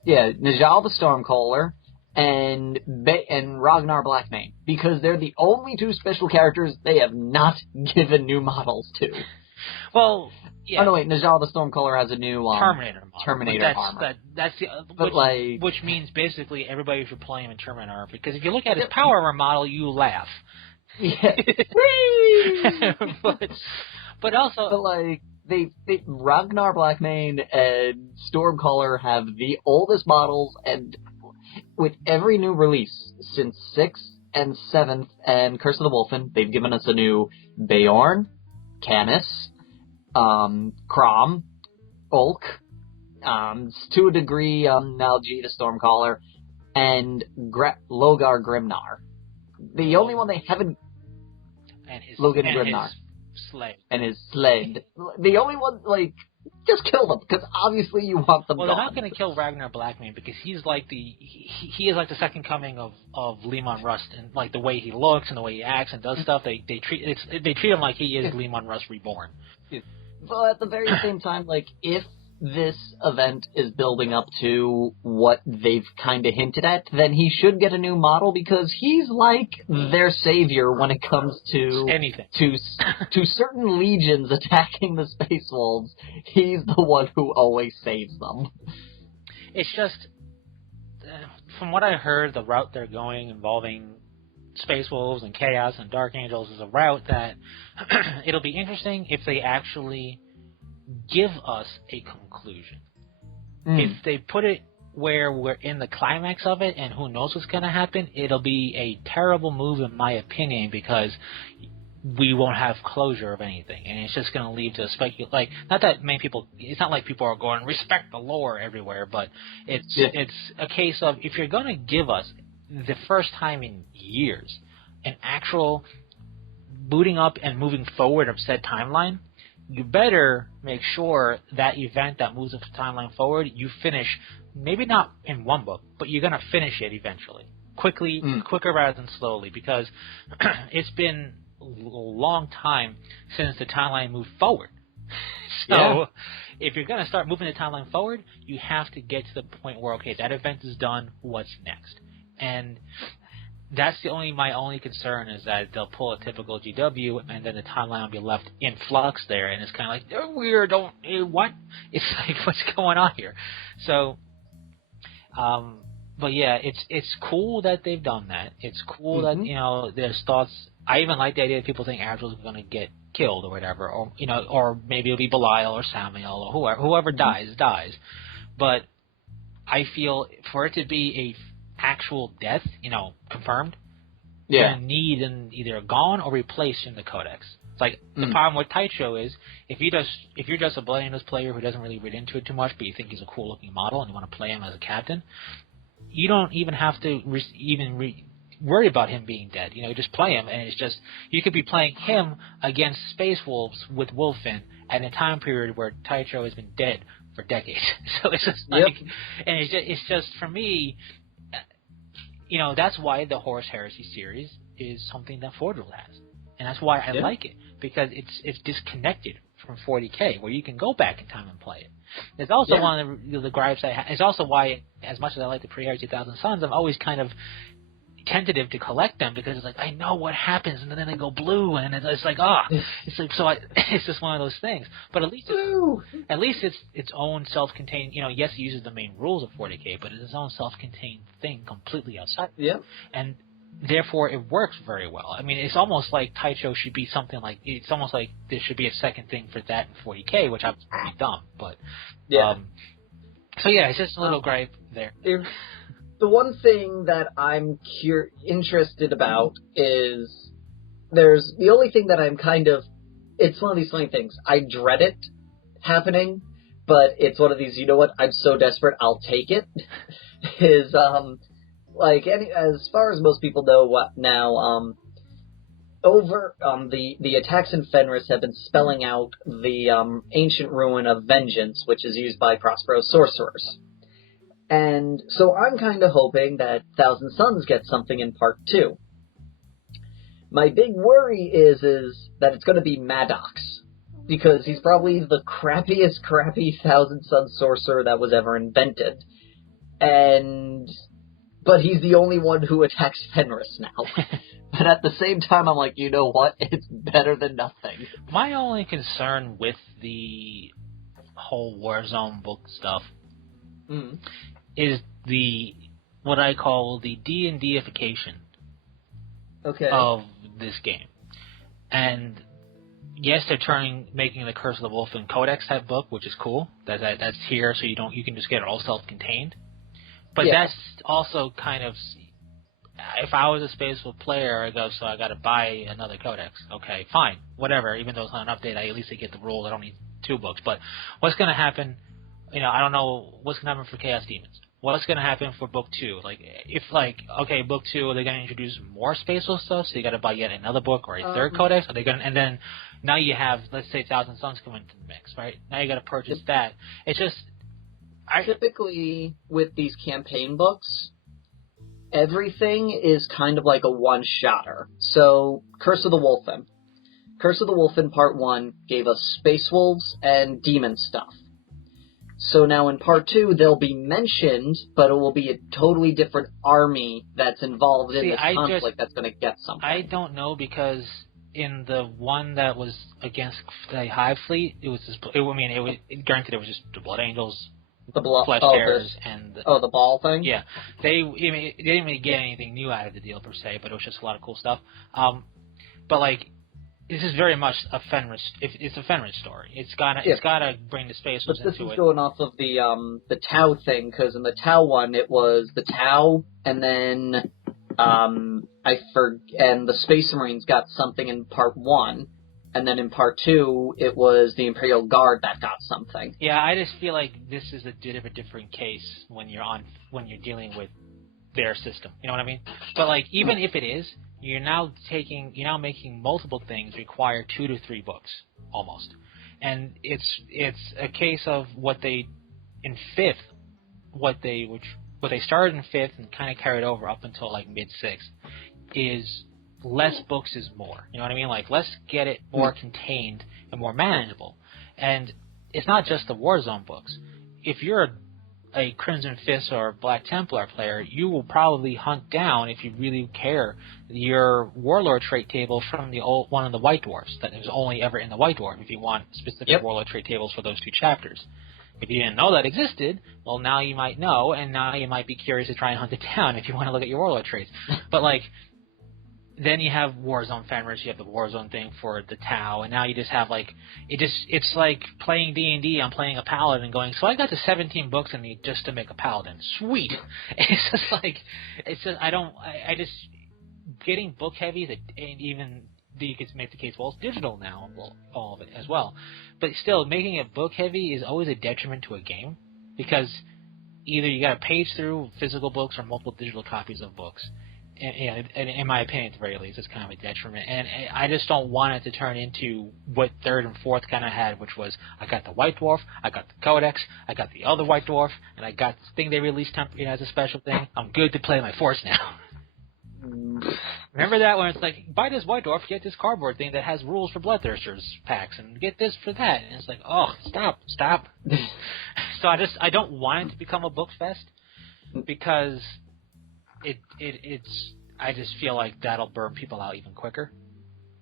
Yeah, Najal the Stormcaller and Ragnar Blackmane, because they're the only two special characters they have not given new models to. Well, yeah. Oh no, wait, Najal the Stormcaller has a new Terminator model. Terminator armor. Which means basically everybody should play him in Terminator armor, because if you look at his power armor model, you laugh. Yeah. but also, they Ragnar Blackmane and Stormcaller have the oldest models, and with every new release since 6th and 7th and Curse of the Wolfen, they've given us a new Beorn, Canis, Crom, Ulk, to a degree, Nalji the Stormcaller, and Logar Grimnar. The only one they haven't... Logan Grimnar. And his sled. The only one, just kill them, because obviously you want them gone. They're not going to kill Ragnar Blackmane, because he's like he is like the second coming of Lehman Rust, and the way he looks and the way he acts and does stuff. They treat him like he is Lehman Rust reborn. But at the very same time, if this event is building up to what they've kind of hinted at, then he should get a new model because he's like their savior when it comes to anything. To certain legions attacking the Space Wolves. He's the one who always saves them. It's just, from what I heard, the route they're going involving Space Wolves and Chaos and Dark Angels is a route that it'll be interesting if they actually give us a conclusion. If they put it where we're in the climax of it and who knows what's going to happen, it'll be a terrible move in my opinion because we won't have closure of anything, and it's just going to lead to like, not that many people, it's not like people are going respect the lore everywhere, but it's a case of if you're going to give us the first time in years an actual booting up and moving forward of said timeline, you better make sure that event that moves the timeline forward, you finish, maybe not in one book, but you're going to finish it eventually. Quicker rather than slowly, because it's been a long time since the timeline moved forward. So if you're going to start moving the timeline forward, you have to get to the point where, okay, that event is done, what's next? And that's my only concern is that they'll pull a typical GW and then the timeline will be left in flux there, and it's kind of like, they're weird, what? It's like, what's going on here? So, but yeah, it's cool that they've done that. It's cool that, you know, there's thoughts. I even like the idea that people think Agil's going to get killed or whatever, or, you know, or maybe it'll be Belial or Samuel or whoever dies. But I feel for it to be a actual death, you know, confirmed, you're going to need an either gone or replaced in the codex. It's like the problem with Taicho is if you're just a Belial's player who doesn't really read into it too much, but you think he's a cool looking model and you want to play him as a captain, you don't even have to worry about him being dead. You know, you just play him, and it's just you could be playing him against Space Wolves with Wolfen at a time period where Taicho has been dead for decades. So it's just like, and it's just for me. You know, that's why the Horus Heresy series is something that Forgeworld has. And that's why I like it, because it's disconnected from 40K, where you can go back in time and play it. It's also one of the gripes I have. It's also why, as much as I like the pre-Heresy 2000 Suns, I'm always kind of tentative to collect them, because it's like, I know what happens, and then they go blue, and it's like, it's like, so it's just one of those things. But at least it's its own self-contained, you know, yes, it uses the main rules of 40K, but it's its own self-contained thing completely outside. And therefore it works very well. I mean, it's almost like Taicho should be something like, it's almost like there should be a second thing for that in 40K, which I'm pretty dumb, but so yeah, it's just a little gripe there. The one thing that I'm interested about is the only thing that I'm kind of, it's one of these funny things. I dread it happening, but it's one of these, you know what, I'm so desperate, I'll take it, is, like, as far as most people know now, the attacks in Fenris have been spelling out the, ancient ruin of vengeance, which is used by Prospero's sorcerers. And so I'm kind of hoping that Thousand Suns gets something in Part 2. My big worry is that it's going to be Maddox, because he's probably the crappiest crappy Thousand Suns sorcerer that was ever invented. But he's the only one who attacks Fenris now. But at the same time, I'm like, you know what? It's better than nothing. My only concern with the whole Warzone book stuff is what I call the D&Dification of this game. And yes, they're making the Curse of the Wolf and Codex type book, which is cool. That's here, so you can just get it all self-contained. But that's also kind of, if I was a Space Wolf player, I go, so I got to buy another Codex. Okay, fine, whatever. Even though it's not an update, at least I get the rules. I don't need 2 books. But what's going to happen? You know, I don't know what's going to happen for Chaos Demons. What's going to happen for Book 2? Like, if, like, okay, Book 2, are they going to introduce more Space Wolf stuff, so you got to buy yet another book or a third codex? Are they going to, and then now you have, let's say, Thousand Suns come into the mix, right? Now you got to purchase that. It's just, typically with these campaign books, everything is kind of like a one-shotter. So, Curse of the Wolfen. Curse of the Wolfen Part 1 gave us Space Wolves and demon stuff. So now in part 2, they'll be mentioned, but it will be a totally different army that's involved in this conflict that's going to get something. I don't know, because in the one that was against the Hive Fleet, it was just, granted, it was just the Blood Angels, the Flesh Tearers, and the ball thing. Yeah, they didn't really get anything new out of the deal per se, but it was just a lot of cool stuff. But like, this is very much a Fenris. It's a Fenris story. It's gotta bring the Space Wolves into it. But this is going off of the Tau thing, because in the Tau one it was the Tau, and then and the Space Marines got something in part 1, and then in part 2 it was the Imperial Guard that got something. Yeah, I just feel like this is a bit of a different case when you're dealing with their system. You know what I mean? But like, even if it is, you're now making multiple things require 2 to 3 books almost, and it's a case of what they started in 5th and kind of carried over up until like mid 6th is less books is more. You know what I mean? Like, let's get it more contained and more manageable. And it's not just the Warzone books. If you're a Crimson Fist or Black Templar player, you will probably hunt down, if you really care, your Warlord trait table from one of the White Dwarfs that was only ever in the White Dwarf, if you want specific Warlord trait tables for those 2 chapters. If you didn't know that existed, well, now you might know, and now you might be curious to try and hunt it down if you want to look at your Warlord traits. But like, then you have Warzone Fenris, you have the Warzone thing for the Tau, and now you just have like, it's like playing D&D. I'm playing a Paladin and going, so I got the 17 books I need just to make a Paladin. Sweet. It's just like, getting book heavy, and even you could make the case, well, it's digital now, all of it as well. But still, making it book heavy is always a detriment to a game, because either you got to page through physical books or multiple digital copies of books. And in my opinion, at the very least, it's kind of a detriment. And I just don't want it to turn into what 3rd and 4th kind of had, which was, I got the White Dwarf, I got the Codex, I got the other White Dwarf, and I got this thing they released as a special thing. I'm good to play my Force now. Remember that, when it's like, buy this White Dwarf, get this cardboard thing that has rules for Bloodthirsters packs, and get this for that. And it's like, oh, stop. So I don't want it to become a book fest, because I just feel like that'll burn people out even quicker.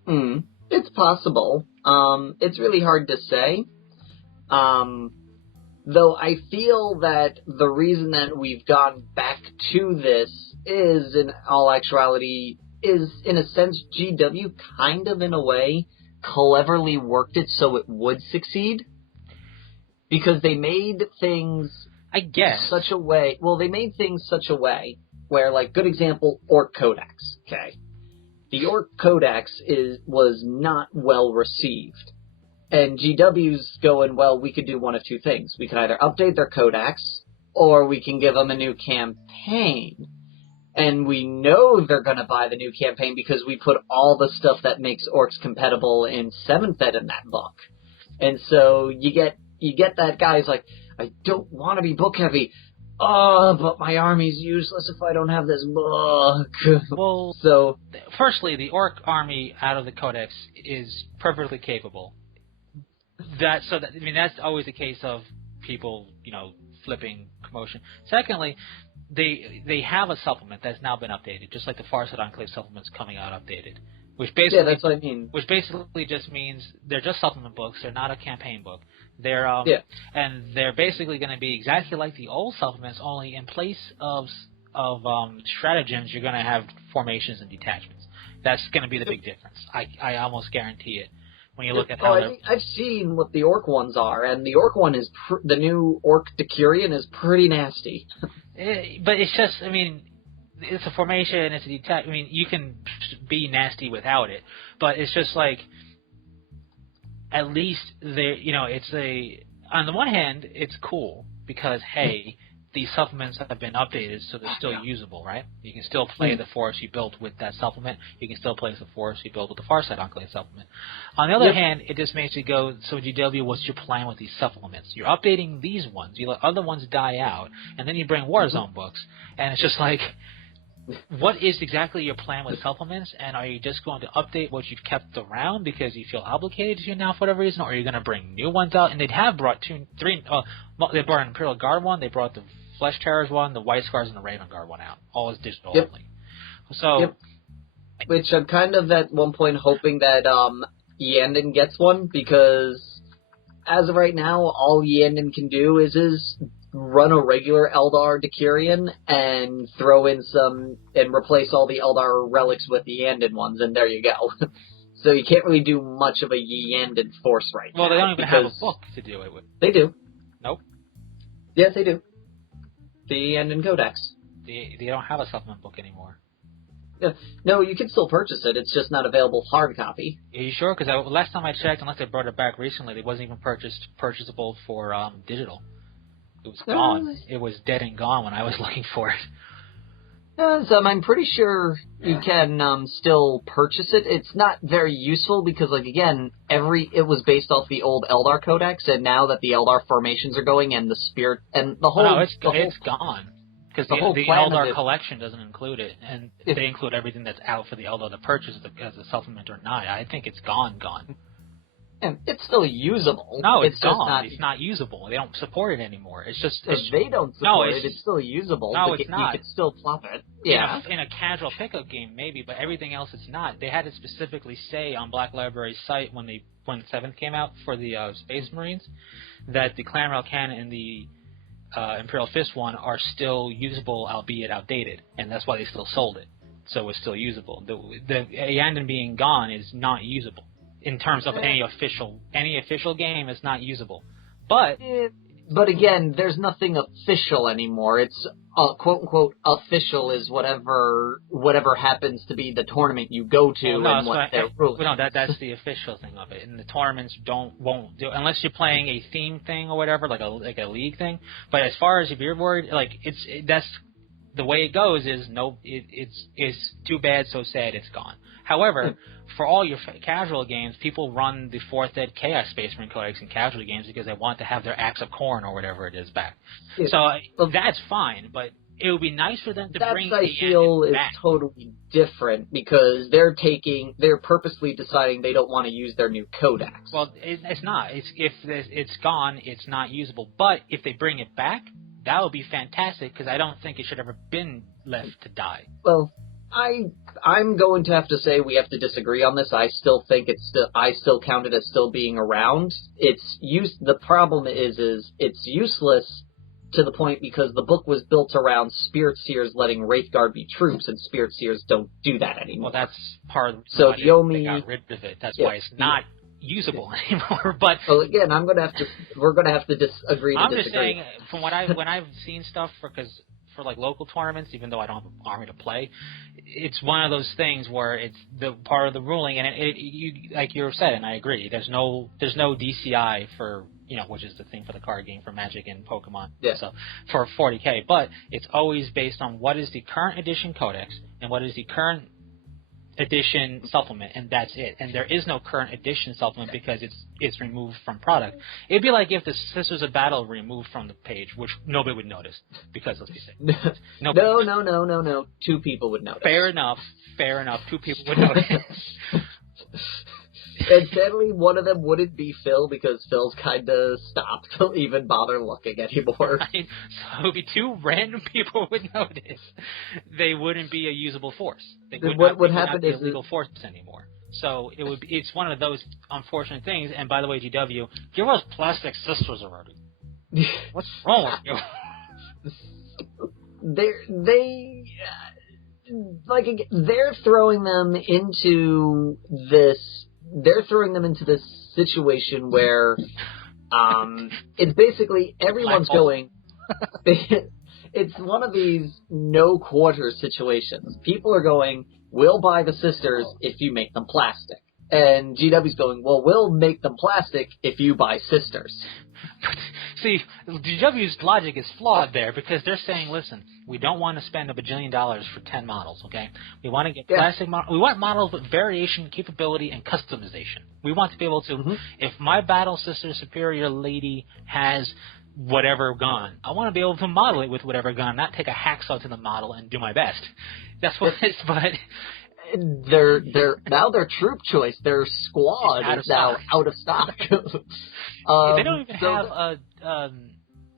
It's possible. It's really hard to say. Though I feel that the reason that we've gone back to this is, in all actuality, is, in a sense, GW kind of, in a way, cleverly worked it so it would succeed. Because they made things... such a way where, like, good example, Orc Codex, okay? The Orc Codex was not well received. And GW's going, well, we could do one of 2 things. We could either update their Codex, or we can give them a new campaign. And we know they're going to buy the new campaign because we put all the stuff that makes Orcs compatible in 7th Ed in that book. And so you get that guy who's like, I don't want to be book heavy. Oh, but my army's useless if I don't have this book. Well, so firstly, the Orc army out of the Codex is perfectly capable. That's always a case of people, flipping commotion. Secondly, they have a supplement that's now been updated, just like the Farsight Enclave supplement's coming out updated. Which basically, that's what I mean. Which basically just means they're just supplement books. They're not a campaign book. They're and they're basically going to be exactly like the old supplements, only in place of stratagems, you're going to have formations and detachments. That's going to be the big difference. I almost guarantee it. When you look at how I've seen what the Orc ones are, and the Orc one is the new Orc Decurion is pretty nasty. But it's just, it's a formation, it's a detach. You can be nasty without it, but it's just like, at least it's on the one hand, it's cool because, hey, these supplements have been updated, so they're still usable, right? You can still play the force you built with that supplement. You can still play the force you built with the Farsight Enclave supplement. On the other hand, it just makes you go, so GW, what's your plan with these supplements? You're updating these ones. You let other ones die out, and then you bring Warzone books, and it's just like, what is exactly your plan with supplements, and are you just going to update what you've kept around because you feel obligated to now for whatever reason, or are you going to bring new ones out? And they have brought they brought an Imperial Guard one, they brought the Flesh Terrors one, the White Scars, and the Raven Guard one out. All is digital only. So, which I'm kind of at one point hoping that Yandin gets one, because as of right now, all Yandin can do is run a regular Eldar Decurion and throw in some and replace all the Eldar relics with the Yandin ones, and there you go. So you can't really do much of a Yandin force right now. Well, they don't even have a book to do it with. They do. Nope. Yes, they do. The Yandin Codex. They don't have a supplement book anymore. Yeah. No, you can still purchase it. It's just not available hard copy. Are you sure? Because last time I checked, unless they brought it back recently, it wasn't even purchasable for digital. It was gone. It was dead and gone when I was looking for it. So I'm pretty sure you can still purchase it. It's not very useful because, like, again, it was based off the old Eldar Codex, and now that the Eldar formations are going and the Spirit and the whole... No, it's gone. Because the Eldar collection doesn't include it, and if they include everything that's out for the Eldar to purchase as a supplement or not, I think it's gone. And it's still usable. No, it's gone. It's not usable. They don't support it anymore. It's just... If they don't support it, it's still usable. No, it's not. You can still plop it. Yeah. In a casual pickup game, maybe, but everything else it's not. They had to specifically say on Black Library's site when 7th came out for the Space Marines that the Clan Rail Cannon and the Imperial Fist one are still usable, albeit outdated, and that's why they still sold it. So it's still usable. The Yandin being gone is not usable. In terms of any official game, it's not usable. But again, there's nothing official anymore. It's quote unquote official is whatever happens to be the tournament you go to and what their rules. No, that's the official thing of it. And the tournaments won't do unless you're playing a theme thing or whatever, like a league thing. But as far as if you're worried, that's the way it goes is it's too bad, so sad, it's gone. However, for all your casual games, people run the 4th Ed Chaos Space Marine Codex in casual games because they want to have their Axe of Khorne or whatever it is back. Yeah. So that's fine, but it would be nice for them to bring the I feel is back. Totally different because they're purposely deciding they don't want to use their new codex. Well, it's not. If it's gone, it's not usable. But if they bring it back, that would be fantastic because I don't think it should ever been left to die. Well, I'm going to have to say we have to disagree on this. I still think I still count it as still being around. The problem is it's useless to the point because the book was built around Spirit Seers letting Wraithguard be troops, and Spirit Seers don't do that anymore. Well, that's part of the reason they got rid of it. That's why it's not usable anymore. But again, we're gonna have to disagree. I'm just saying, from when I've seen stuff for like local tournaments, even though I don't have an army to play, it's one of those things where it's the part of the ruling, and you like you said, and I agree. There's no DCI for which is the thing for the card game for Magic and Pokemon. Yeah. So for 40K, but it's always based on what is the current edition codex and what is the current edition supplement, and that's it. And there is no current edition supplement because it's removed from product. It'd be like if the Sisters of Battle were removed from the page, which nobody would notice because let's be safe. No. 2 people would notice. Fair enough. 2 people would notice. And sadly, one of them wouldn't be Phil because Phil's kind of stopped to even bother looking anymore. Right? So it would be 2 random people would notice. They wouldn't be a usable force. They would not be a legal force anymore. So it's one of those unfortunate things. And by the way, GW, give us plastic sisters already. What's wrong with you? They're throwing them into this. They're throwing them into this situation where it's basically everyone's going. It's one of these no quarter situations. People are going, we'll buy the sisters if you make them plastic. And GW's going, well, we'll make them plastic if you buy sisters. See, GW's logic is flawed there because they're saying, listen, we don't want to spend $1 bajillion for 10 models, okay? We want to get plastic models. We want models with variation, capability, and customization. We want to be able to, if my Battle Sister Superior Lady has whatever gun. I want to be able to model it with whatever gun, not take a hacksaw to the model and do my best. That's what it's. But their troop choice, their squad is now out of stock. They don't even have a.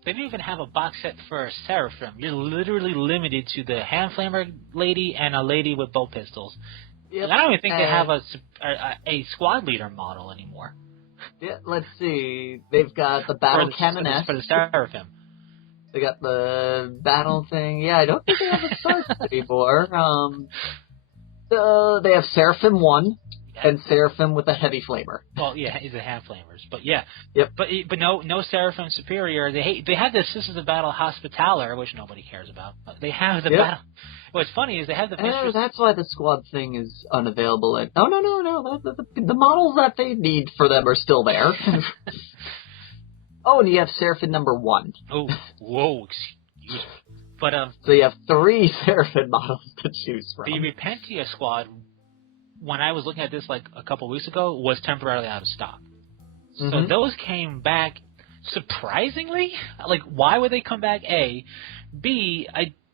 They don't even have a box set for Seraphim. You're literally limited to the hand flamer lady and a lady with bow pistols. Yep. And I don't even think they have a squad leader model anymore. Yeah, let's see. They've got the battle canoness for the Seraphim. They got the battle thing. Yeah, I don't think they have a Star anymore. They have Seraphim 1 and Seraphim with a heavy flamer. Well, yeah, he's a hand flamers, but yeah. Yep. But no Seraphim Superior. They have the Sisters of Battle Hospitaller, which nobody cares about. But they have the battle. What's funny is they have the Mistress. That's why the squad thing is unavailable. No. The models that they need for them are still there. Oh, and you have Seraphim number 1. Oh, whoa, excuse me. But so you have 3 Seraphim models to choose from. The Repentia squad, when I was looking at this like a couple weeks ago, was temporarily out of stock. So those came back surprisingly. Like, why would they come back? A, B,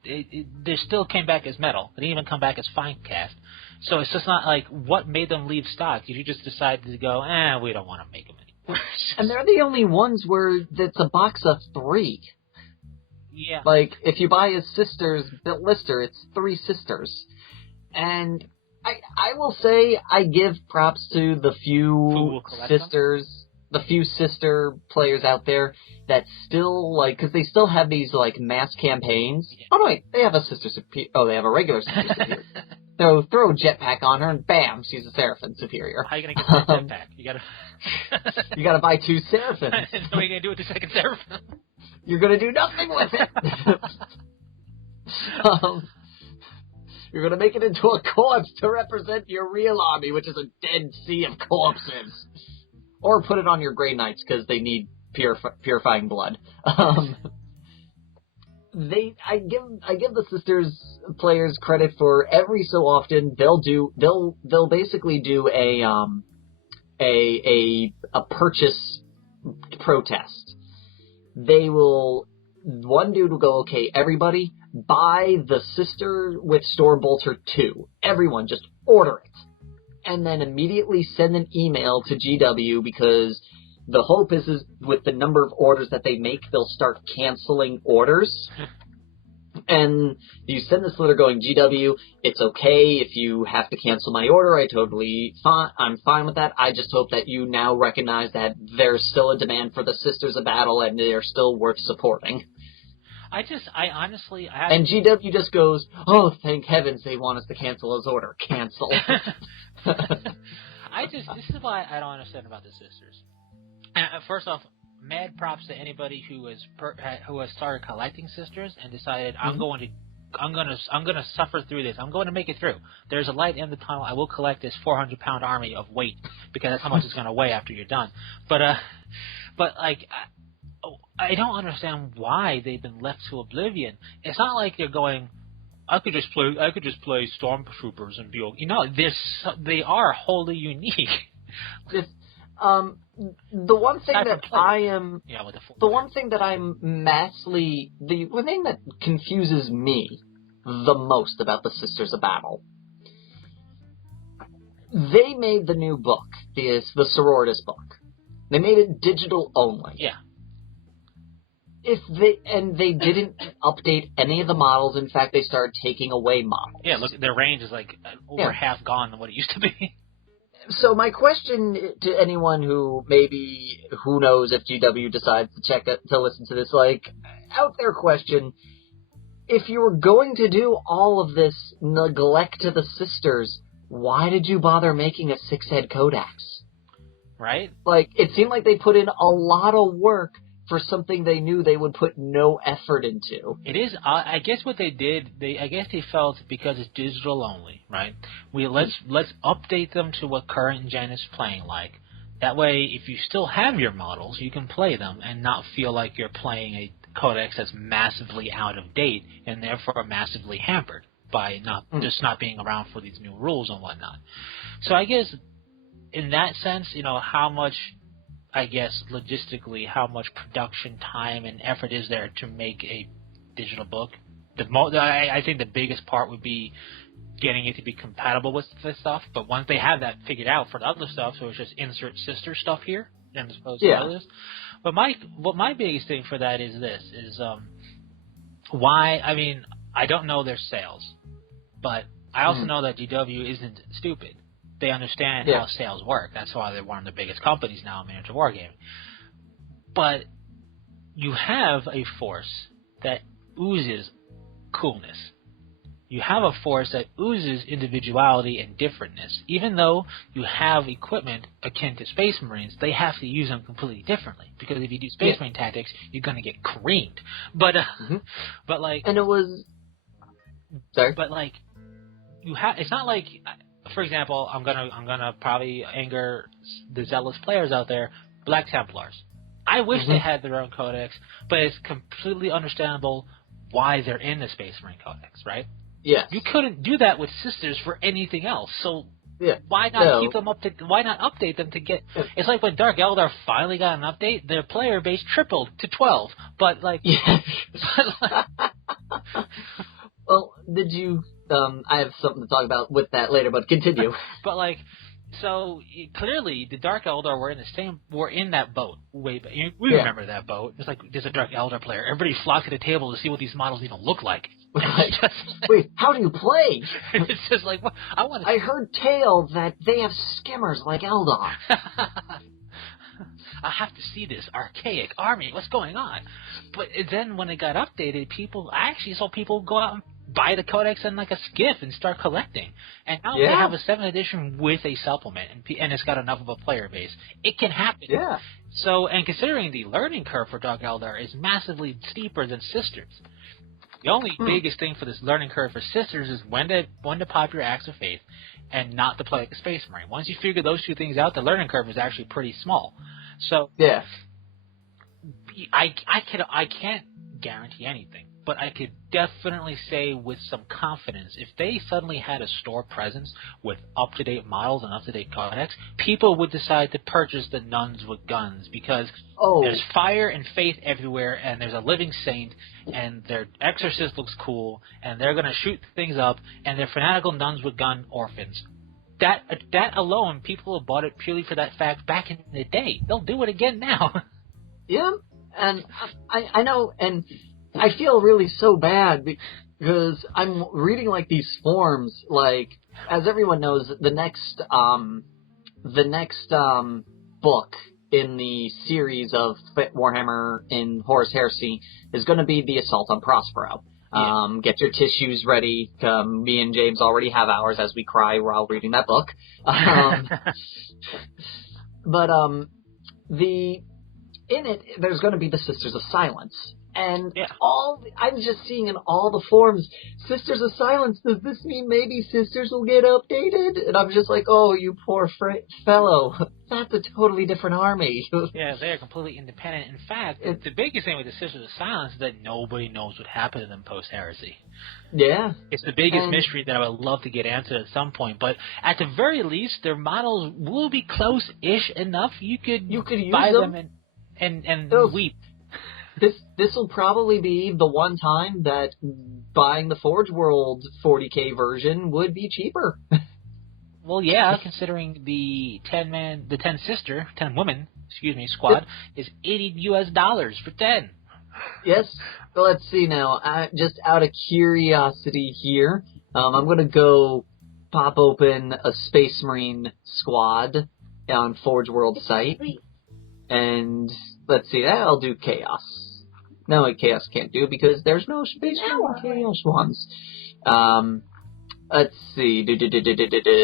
they still came back as metal. They didn't even come back as fine cast. So it's just not like what made them leave stock. Did you just decide to go? We don't want to make them anymore. And they're the only ones where it's a box of 3. Yeah. Like, if you buy a Sisters blister, it's 3 Sisters. And I will say I give props to the few sister players out there that still, like, because they still have these, like, mass campaigns. Yeah. Oh, no, wait, they have a Sister Superior. Oh, they have a regular Sister Superior. So throw a jetpack on her and bam, she's a Seraphim Superior. How are you going to get that jetpack? You gotta buy 2 Seraphims. What are you going to do with the second Seraphim? You're going to do nothing with it. You're going to make it into a corpse to represent your real army, which is a dead sea of corpses. Or put it on your Grey Knights, because they need purifying blood. I give the Sisters players credit for every so often they'll basically do a purchase protest. One dude will go, okay, everybody, buy the Sister with Stormbolter 2. Everyone, just order it. And then immediately send an email to GW, because the hope is with the number of orders that they make, they'll start canceling orders. And you send this letter going, GW, it's okay if you have to cancel my order. I'm fine with that. I just hope that you now recognize that there's still a demand for the Sisters of Battle and they're still worth supporting. And GW just goes, oh, thank heavens they want us to cancel his order. Cancel. This is why I don't understand about the Sisters. First off, mad props to anybody who has started collecting Sisters and decided I'm going to suffer through this. I'm going to make it through. There's a light in the tunnel. I will collect this 400-pound army of weight, because that's how much it's going to weigh after you're done. But like, I don't understand why they've been left to oblivion. It's not like they're going, I could just play Stormtroopers and be, they are wholly unique. The one thing that confuses me the most about the Sisters of Battle, they made the new book, the Sororitas book. They made it digital only. Yeah. They didn't update any of the models. In fact, they started taking away models. Yeah, look, their range is like over half gone than what it used to be. So my question to anyone who knows if GW decides to listen to this, like, out there question, if you were going to do all of this neglect to the Sisters, why did you bother making a 6-head codex? Right? Like, it seemed like they put in a lot of work for something they knew they would put no effort into. It is. I guess what they did, I guess they felt, because it's digital only, right? Let's update them to what current gen is playing like. That way, if you still have your models, you can play them and not feel like you're playing a codex that's massively out of date and therefore massively hampered by just not being around for these new rules and whatnot. So I guess in that sense, how much I guess, logistically, how much production time and effort is there to make a digital book. I think the biggest part would be getting it to be compatible with this stuff, but once they have that figured out for the other stuff, so it's just insert sister stuff here, as opposed to others. But my biggest thing for that is this, why, I mean, I don't know their sales, but I also know that GW isn't stupid. They understand how sales work. That's why they're one of the biggest companies now in miniature wargaming. But you have a force that oozes coolness. You have a force that oozes individuality and differentness. Even though you have equipment akin to Space Marines, they have to use them completely differently. Because if you do Space Marine tactics, you're going to get creamed. But, but like... And it was... Sorry? But like, you have... It's not like... For example, I'm gonna probably anger the zealous players out there, Black Templars. I wish they had their own codex, but it's completely understandable why they're in the Space Marine codex, right? Yes. You couldn't do that with Sisters for anything else, so why not keep them up to? Why not update them to get? It's like when Dark Eldar finally got an update, their player base tripled to 12, but like, well, did you? I have something to talk about with that later, but continue. But like, so clearly the Dark Eldar were in that boat way back. We remember that boat. It's like there's a Dark Eldar player. Everybody flocked to the table to see what these models even look like. Wait, how do you play? It's just like, what? I heard tales that they have skimmers like Eldar. I have to see this archaic army. What's going on? But then when it got updated, I actually saw people go out and buy the codex and like a skiff and start collecting. And now they have a 7th edition with a supplement, and it's got enough of a player base. It can happen. Yeah. So, and considering the learning curve for Dark Eldar is massively steeper than Sisters, the only biggest thing for this learning curve for Sisters is when to pop your Acts of Faith and not to play like a Space Marine. Once you figure those two things out, the learning curve is actually pretty small. So I can't guarantee anything, but I could definitely say with some confidence, if they suddenly had a store presence with up-to-date models and up-to-date codex, people would decide to purchase the nuns with guns because there's fire and faith everywhere, and there's a living saint, and their exorcist looks cool, and they're going to shoot things up, and they're fanatical nuns with gun orphans. That alone, people have bought it purely for that fact back in the day. They'll do it again now. Yeah, and I know, and I feel really so bad because I'm reading like these forums. Like, as everyone knows, the next book in the series of Warhammer in Horus Heresy is going to be the Assault on Prospero. Get your tissues ready. Me and James already have ours as we cry while reading that book. But in it, there's going to be the Sisters of Silence. And I'm just seeing in all the forums, Sisters of Silence, does this mean maybe Sisters will get updated? And I'm just like, oh, you poor fellow. That's a totally different army. Yeah, they're completely independent. In fact, the biggest thing with the Sisters of Silence is that nobody knows what happened to them post-heresy. Yeah. It's the biggest mystery that I would love to get answered at some point. But at the very least, their models will be close-ish enough. You could buy them and weep. This will probably be the one time that buying the Forge World 40K version would be cheaper. Well, yeah, considering the 10 woman squad is $80 for 10. Yes. Well, let's see now. Just out of curiosity here, I'm going to go pop open a Space Marine squad on Forge World site. And let's see, I'll do Chaos. No, Chaos can't do because there's no Space Marine Chaos ones. Let's see.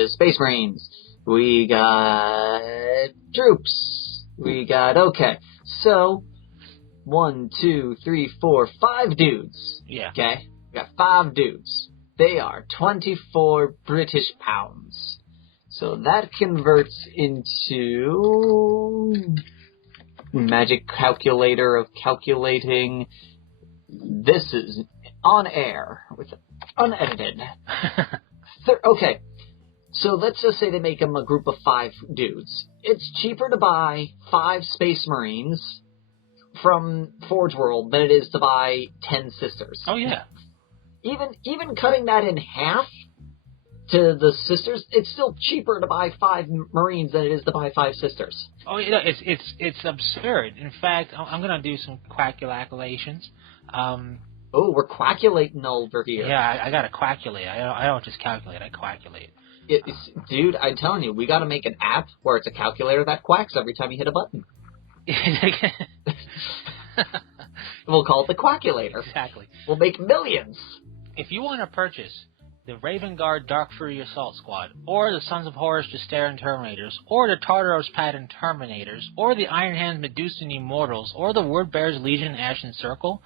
Space Marines. We got troops. We got, so 1, 2, 3, 4, 5 dudes. Yeah. Okay? We got 5 dudes. They are 24 British pounds. So that converts into magic calculator of calculating. This is on air with unedited. So let's just say they make them a group of 5 dudes. It's cheaper to buy 5 Space Marines from Forge World than it is to buy 10 sisters. Oh, yeah. Even cutting that in half to the sisters, it's still cheaper to buy 5 Marines than it is to buy 5 sisters. Oh, yeah, it's absurd. In fact, I'm going to do some quackulations. We're quackulating over here. Yeah, I got to quackulate. I don't just calculate, I quackulate. Dude, I'm telling you, we got to make an app where it's a calculator that quacks every time you hit a button. We'll call it the Quackulator. Exactly. We'll make millions. If you want to purchase the Raven Guard Dark Fury Assault Squad, or the Sons of Horus Justaran Terminators, or the Tartaros Pattern Terminators, or the Iron Hands Medusan Immortals, or the Word Bearers Legion Ashen Circle,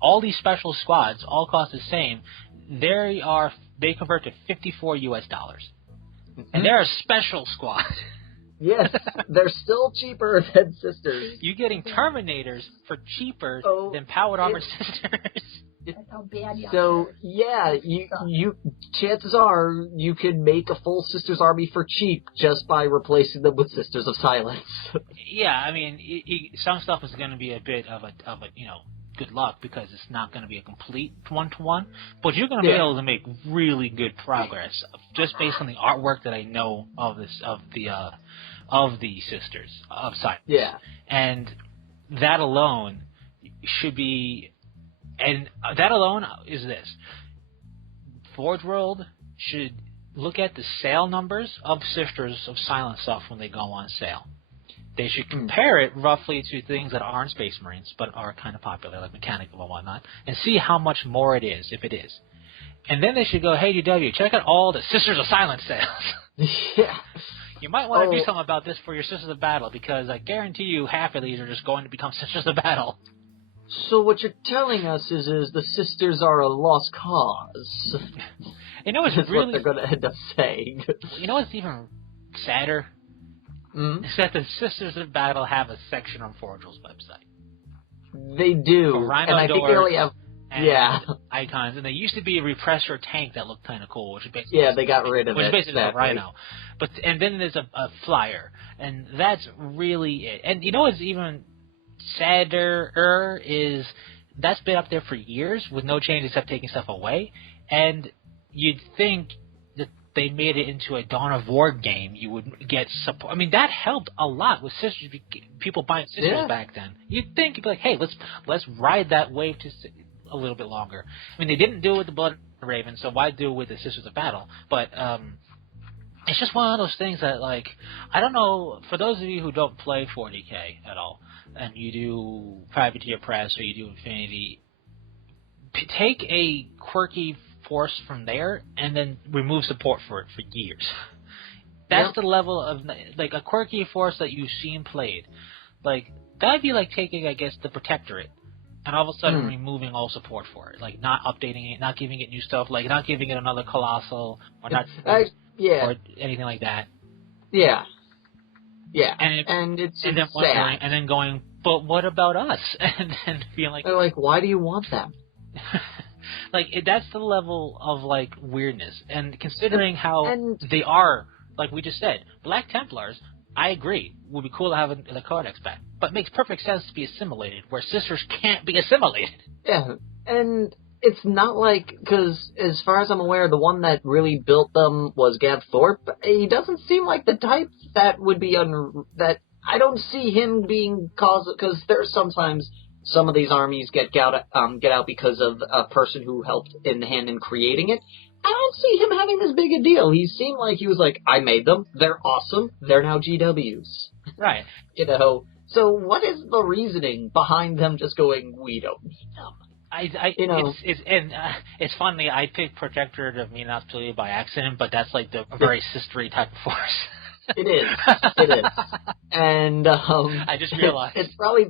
all these special squads all cost the same. They convert to $54 US. Mm-hmm. And they're a special squad. Yes, they're still cheaper than sisters. You're getting Terminators for cheaper than Powered Armored Sisters. So yeah, you chances are you could make a full Sisters army for cheap just by replacing them with Sisters of Silence. Yeah, I mean, some stuff is going to be a bit of a good luck because it's not going to be a complete 1-to-1, but you're going to be able to make really good progress just based on the artwork that I know of the Sisters of Silence. Yeah, and that alone should be. And that alone is this. Forge World should look at the sale numbers of Sisters of Silence stuff when they go on sale. They should compare it roughly to things that aren't Space Marines but are kind of popular, like Mechanical and whatnot, and see how much more it is, if it is. And then they should go, hey, GW, check out all the Sisters of Silence sales. Yeah. You might want to do something about this for your Sisters of Battle, because I guarantee you half of these are just going to become Sisters of Battle. So what you're telling us is the Sisters are a lost cause. You know what's That's really... what they're going to end up saying. You know what's even sadder? Mm-hmm. Is that the Sisters of Battle have a section on Forge's website. They do. For Rhino and I think they only have... icons. And there used to be a repressor tank that looked kind of cool, which is basically... Yeah, they got rid of it. Which is basically a Rhino. And then there's a flyer. And that's really it. And you know what's even... sadder is that's been up there for years with no change except taking stuff away, and you'd think that they made it into a Dawn of War game, you would get support. I mean, that helped a lot with Sisters, people buying Sisters back then. You'd think you'd be like, hey, let's ride that wave to a little bit longer. I mean, they didn't do it with the Blood Raven, so why do it with the Sisters of Battle? But it's just one of those things that, like, I don't know, for those of you who don't play 40K at all, and you do Privateer Press or you do Infinity, take a quirky force from there and then remove support for it for years. That's the level of, like, a quirky force that you've seen played. Like, that'd be like taking, I guess, the Protectorate and all of a sudden removing all support for it. Like, not updating it, not giving it new stuff, like, not giving it another Colossal, or not... or anything like that. Yeah. Yeah. And it's then sad. And then going, but what about us? And then feeling like... They're like, why do you want them? Like, that's the level of, like, weirdness. And considering how they are, like we just said, Black Templars, I agree, would be cool to have the Codex back. But it makes perfect sense to be assimilated, where Sisters can't be assimilated. Yeah, and... it's not like, because as far as I'm aware, the one that really built them was Gav Thorpe. He doesn't seem like the type that would be that I don't see him being caused, because there's sometimes some of these armies get out because of a person who helped in creating it. I don't see him having this big a deal. He seemed like he was like, I made them, they're awesome, they're now GWs. Right. So what is the reasoning behind them just going, we don't need them? It's funny. I picked Protector of Minas Tirith by accident, but that's like the very sistery type of force. It is. And I just realized it's probably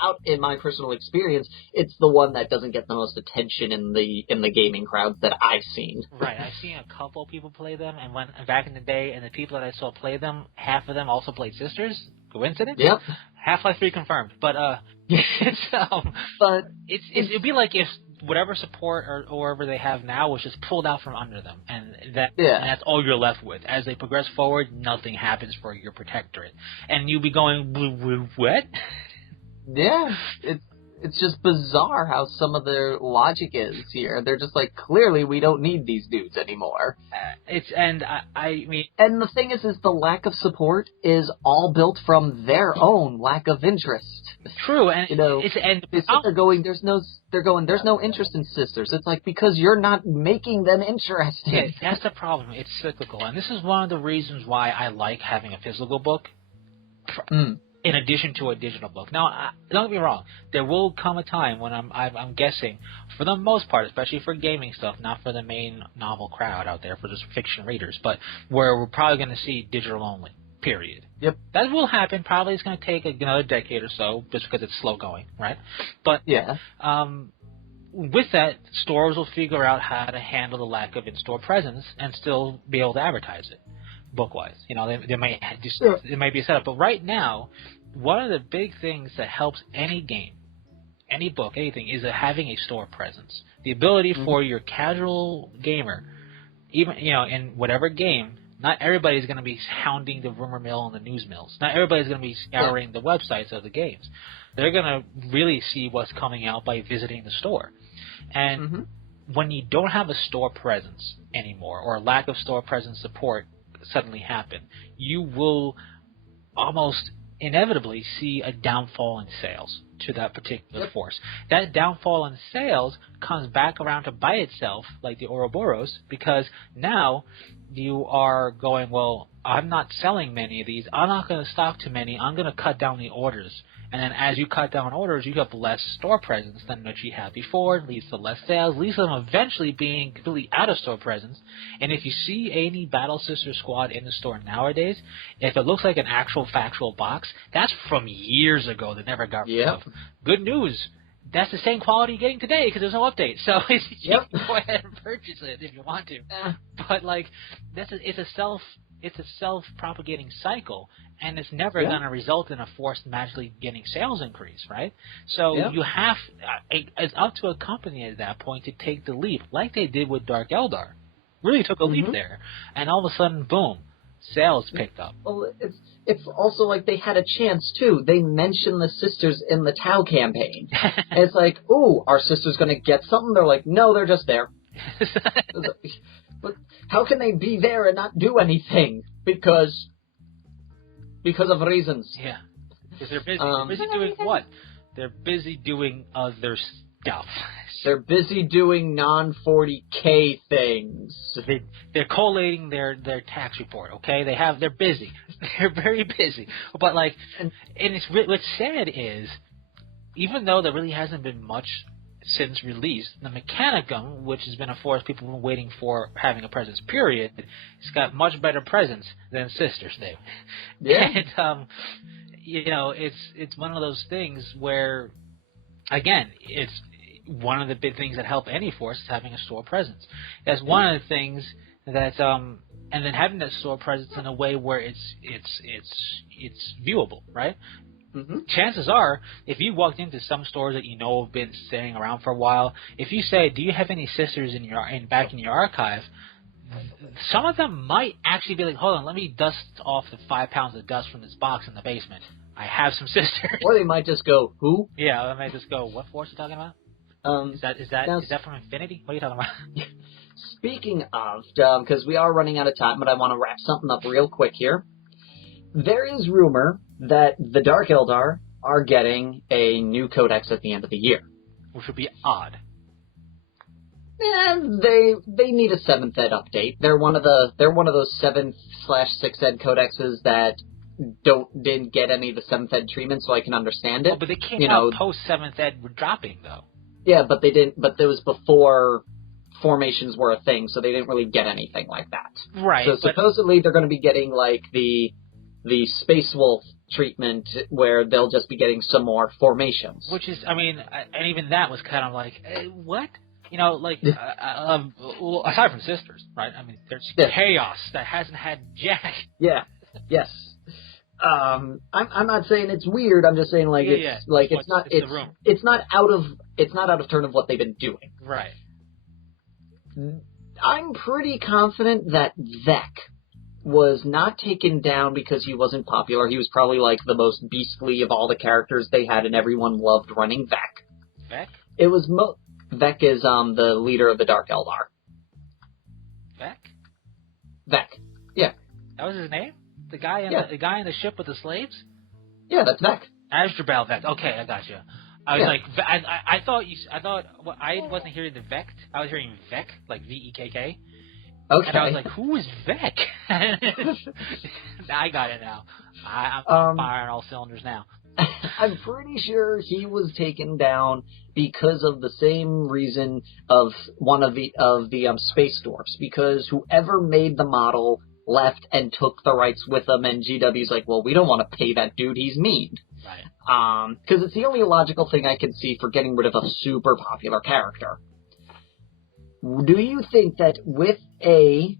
out in my personal experience, it's the one that doesn't get the most attention in the gaming crowds that I've seen. Right, I've seen a couple people play them, and back in the day, and the people that I saw play them, half of them also played Sisters. Coincidence? Yep. Half-Life 3 confirmed, but it'd be like if whatever support or whatever they have now was just pulled out from under them, and that's all you're left with. As they progress forward, nothing happens for your protectorate, and you'll be going, what? Yeah, it's just bizarre how some of their logic is here. They're just like, clearly we don't need these dudes anymore. I mean... And the thing is the lack of support is all built from their own lack of interest. True, and... they're going, there's no interest in sisters. It's like, because you're not making them interested. Yeah, that's the problem. It's cyclical, and this is one of the reasons why I like having a physical book. In addition to a digital book. Now, don't get me wrong. There will come a time when I'm guessing, for the most part, especially for gaming stuff, not for the main novel crowd out there, for just fiction readers, but where we're probably going to see digital only. Period. Yep. That will happen. Probably it's going to take another decade or so, just because it's slow going, right? But yeah. With that, stores will figure out how to handle the lack of in-store presence and still be able to advertise it. Book-wise, they might just it might be a setup. But right now, one of the big things that helps any game, any book, anything, is having a store presence. The ability for your casual gamer, even in whatever game, not everybody's going to be hounding the rumor mill and the news mills. Not everybody's going to be scouring the websites of the games. They're going to really see what's coming out by visiting the store. And when you don't have a store presence anymore, or lack of store presence support suddenly happen, you will almost inevitably see a downfall in sales to that particular force. That downfall in sales comes back around to bite itself, like the Ouroboros, because now you are going, well, I'm not selling many of these. I'm not going to stock too many. I'm going to cut down the orders. And then as you cut down orders, you have less store presence than what you had before. It leads to less sales, leads to them eventually being completely out of store presence. And if you see any Battle Sister Squad in the store nowadays, if it looks like an actual factual box, that's from years ago that never got rid of. Good news. That's the same quality you're getting today because there's no update. So you can go ahead and purchase it if you want to. But it's a self-propagating cycle, and it's never going to result in a forced magically getting sales increase, right? So you have it's up to a company at that point to take the leap, like they did with Dark Eldar. Really took a leap there, and all of a sudden, boom, sales picked up. Well, it's also like they had a chance too. They mentioned the sisters in the Tau campaign. And it's like, ooh, our sister's going to get something? They're like, no, they're just there. But how can they be there and not do anything? Because of reasons. Yeah. Because they're busy. They're busy doing what? They're busy doing other stuff. They're busy doing non-40K things. They're collating their tax report, okay? They're busy. They're very busy. But and what's sad is, even though there really hasn't been much since release, the Mechanicum, which has been a force people have been waiting for having a presence, period, it's got much better presence than Sisters do. Yeah. And, it's one of those things where, again, it's one of the big things that help any force is having a store presence. That's one of the things that, and then having that store presence in a way where it's viewable, right? Chances are, if you walked into some stores that have been sitting around for a while, if you say, "Do you have any sisters back in your archive?" some of them might actually be like, "Hold on, let me dust off the 5 pounds of dust from this box in the basement. I have some sisters." Or they might just go, "Who?" Yeah, they might just go, "What force are you talking about?" Is that from Infinity? What are you talking about? Speaking of, because we are running out of time, but I want to wrap something up real quick here. There is rumor that the Dark Eldar are getting a new codex at the end of the year, which would be odd. They need a 7th ed update. They're one of those 7/6 ed codexes that didn't get any of the 7th ed treatment, so I can understand it. Well, but they came out post 7th ed dropping though. Yeah, but they didn't. But there was before formations were a thing, so they didn't really get anything like that. Right. So supposedly they're going to be getting like the Space Wolf treatment, where they'll just be getting some more formations. Which is, and even that was kind of like, what? Aside from Sisters, right? There's chaos that hasn't had Jack. Yeah. Yes. I'm not saying it's weird. I'm just saying it's not it's not out of turn of what they've been doing. Right. I'm pretty confident that Vec was not taken down because he wasn't popular. He was probably, like, the most beastly of all the characters they had, and everyone loved running Vec. Vec? It was Vec is, the leader of the Dark Eldar. Vec? Vec. Yeah. That was his name? The guy in the ship with the slaves? Yeah, that's Vec. Asdrubal Vec. Okay, I got you. I was like, I wasn't hearing the Vect. I was hearing Vec, like V-E-K-K. Okay. And I was like, who is Vec? I got it now. I'm firing all cylinders now. I'm pretty sure he was taken down because of the same reason of one of the space dwarfs, because whoever made the model left and took the rights with them, and GW's like, well, we don't want to pay that dude, he's mean. Right. Because it's the only logical thing I can see for getting rid of a super popular character. Do you think that with a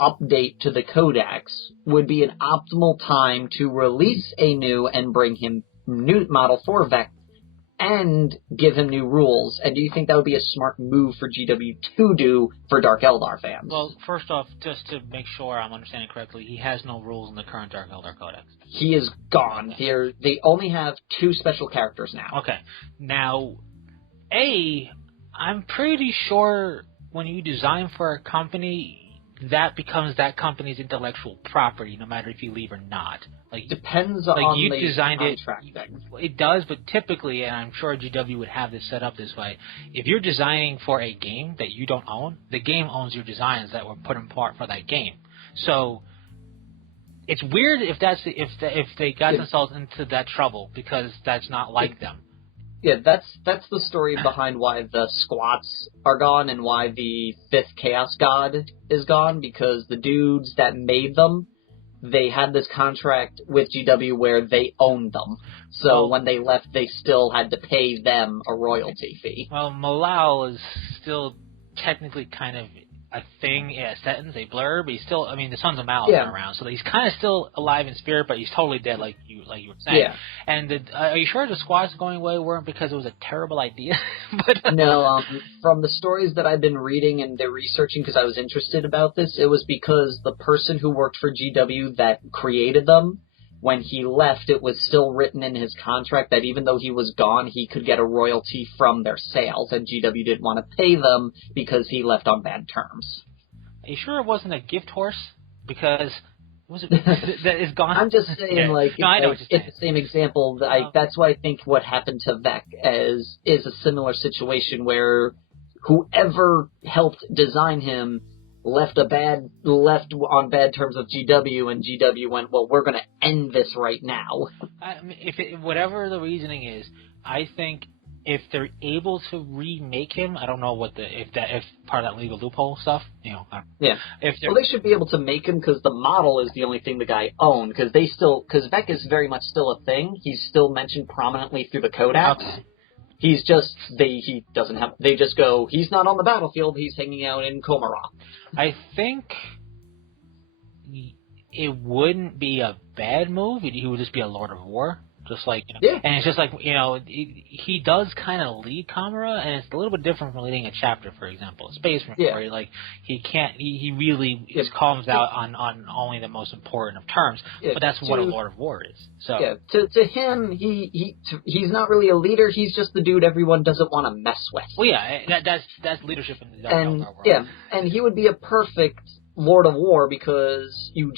update to the Codex would be an optimal time to release a new and bring him new model for Vec and give him new rules? And do you think that would be a smart move for GW to do for Dark Eldar fans? Well, first off, just to make sure I'm understanding correctly, he has no rules in the current Dark Eldar Codex. He is gone. Okay. They only have 2 special characters now. Okay. Now, I'm pretty sure when you design for a company, that becomes that company's intellectual property, no matter if you leave or not. Like, depends like on you the designed contract it. thing. It does, but typically, and I'm sure GW would have this set up this way, if you're designing for a game that you don't own, the game owns your designs that were put in part for that game. So it's weird if they got themselves into that trouble, because that's not like them. Yeah, that's the story behind why the squats are gone and why the 5th Chaos God is gone, because the dudes that made them, they had this contract with GW where they owned them. So when they left, they still had to pay them a royalty fee. Well, Malal is still technically kind of a thing, a sentence, a blur, but he's still, I mean, the Sons of Malal are around, so he's kind of still alive in spirit, but he's totally dead, like you were saying. Yeah. And are you sure the squads going away weren't because it was a terrible idea? No, from the stories that I've been reading and researching, because I was interested about this, it was because the person who worked for GW that created them, when he left, it was still written in his contract that even though he was gone, he could get a royalty from their sales, and GW didn't want to pay them because he left on bad terms. Are you sure it wasn't a gift horse? Because that is gone. I'm just saying, I know what you're saying. It's the same example. That's why I think what happened to Vec is a similar situation where whoever helped design him left on bad terms with GW, and GW went, well, we're going to end this right now. I mean, whatever the reasoning is, I think if they're able to remake him, I don't know if part of that legal loophole stuff, Yeah. Well, they should be able to make him, because the model is the only thing the guy owned, because Vec is very much still a thing. He's still mentioned prominently through the Codex. Okay. He's just, they just go, he's not on the battlefield, he's hanging out in Komarov. I think it wouldn't be a bad move. He would just be a Lord of War. Just like, and it's just like, he does kind of lead Kamara, and it's a little bit different from leading a chapter, for example. Space Marine, where he really calms out on only the most important of terms, but that's what a Lord of War is. So to him, he's not really a leader, he's just the dude everyone doesn't want to mess with. Well, that's leadership in the Dark Eldar world. Yeah, and he would be a perfect Lord of War, because you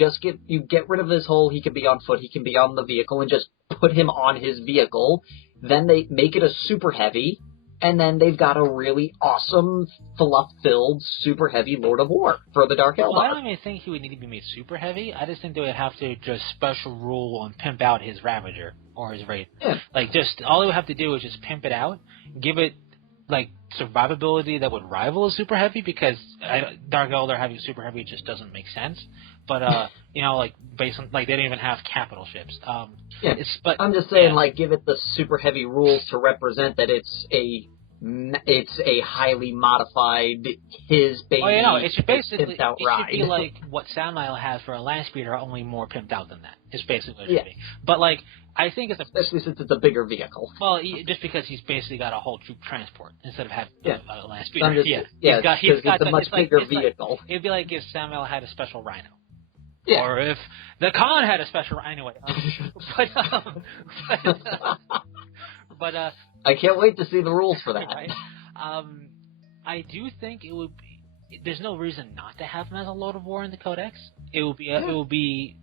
get rid of his whole, he can be on foot, he can be on the vehicle, and just put him on his vehicle. Then they make it a super heavy, and then they've got a really awesome, fluff-filled, super heavy Lord of War for the Dark Eldar. Well, I don't even think he would need to be made super heavy. I just think they would have to just special rule and pimp out his Ravager or his Wraith. Yeah. Like, just all they would have to do is just pimp it out, give it like survivability that would rival a super heavy, because Dark Eldar having super heavy just doesn't make sense. But like based on, like, they don't even have capital ships. But I'm just saying, like, give it the super heavy rules to represent that it's a highly modified his baby. Oh, it should basically out ride. Should be like what Samael has for a land speeder, only more pimped out than that. It's basically what it should be. But like, I think it's especially since it's a bigger vehicle. Well, just because he's basically got a whole troop transport instead of having a land speeder. He's got a much bigger vehicle. It'd be like if Samuel had a special rhino. Yeah. Or if the Khan had a special anyway. But I can't wait to see the rules for that. Right? I do think it would be. There's no reason not to have him as a Lord of War in the Codex. It will be.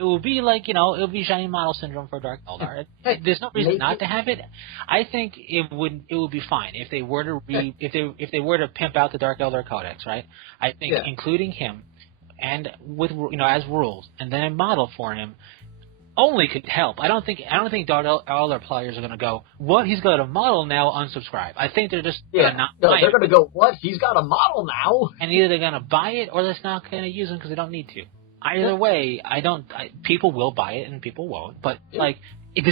It will be like, it will be shiny model syndrome for Dark Eldar. There's no reason not to have it. I think it would be fine if they were to if they were to pimp out the Dark Eldar Codex, right? I think including him and with as rules and then a model for him only could help. I don't think Dark Eldar players are going to go, what? He's got a model now, unsubscribe. I think they're just going to not buy it. They're going to go, what? He's got a model now? And either they're going to buy it or they're not going to use him because they don't need to. Either way, people will buy it and people won't. But it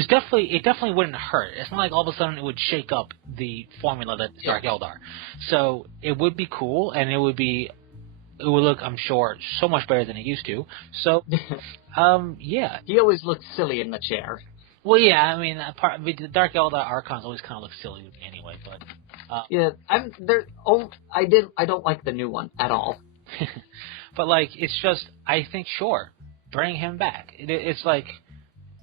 definitely wouldn't hurt. It's not like all of a sudden it would shake up the formula that's Dark Eldar. So it would be cool, and it would look, I'm sure, so much better than it used to. So, yeah. He always looks silly in the chair. Well, yeah. I mean, the Dark Eldar Archons always kind of look silly to me anyway. But I don't like the new one at all. But, it's just, I think, sure, bring him back. It's like,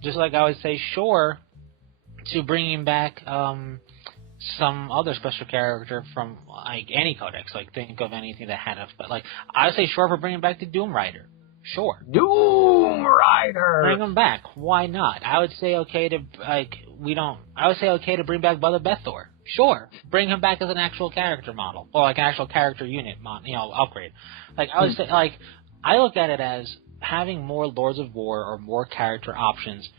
just like I would say, sure, to bringing back some other special character from, any codex. Think of anything that had but, I would say sure for bringing back the Doom Rider. Sure. Doom Rider! Bring him back. Why not? I would say okay to, I would say okay to bring back Brother Bethor. Sure. Bring him back as an actual character model. Or, an actual character unit, upgrade. I would say, I look at it as having more Lords of War or more character options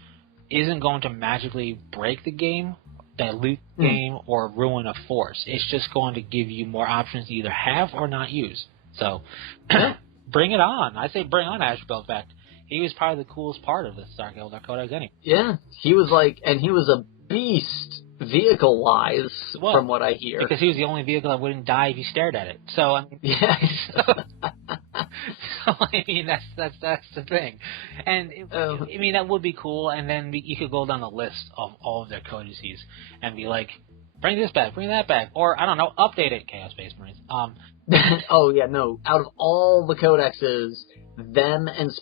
isn't going to magically break the game, dilute the game, or ruin a force. It's just going to give you more options to either have or not use. So, bring it on. I say bring on Ashbel back. He was probably the coolest part of this Dark Eldar Codex anyway. Yeah, he was and he was a beast vehicle-wise, from what I hear. Because he was the only vehicle that wouldn't die if you stared at it. So, that's the thing. And, that would be cool, and then you could go down the list of all of their codices and be like, bring this back, bring that back, or, I don't know, update it, Chaos Space Marines. Out of all the codexes, them and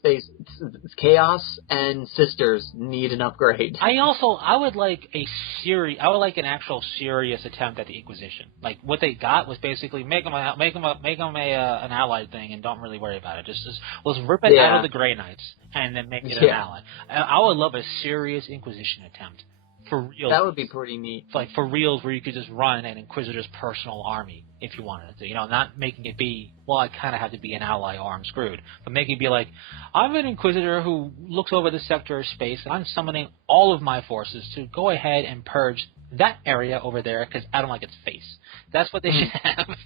Chaos and Sisters need an upgrade. I would like an actual serious attempt at the Inquisition. What they got was basically make them an allied thing and don't really worry about it. Just let's rip it out of the Grey Knights and then make it an ally. I would love a serious Inquisition attempt. For real. That would be pretty neat. For reals, where you could just run an Inquisitor's personal army if you wanted to. Not making it be, I kind of have to be an ally or I'm screwed. But making it be I'm an Inquisitor who looks over the sector of space and I'm summoning all of my forces to go ahead and purge that area over there because I don't like its face. That's what they should have.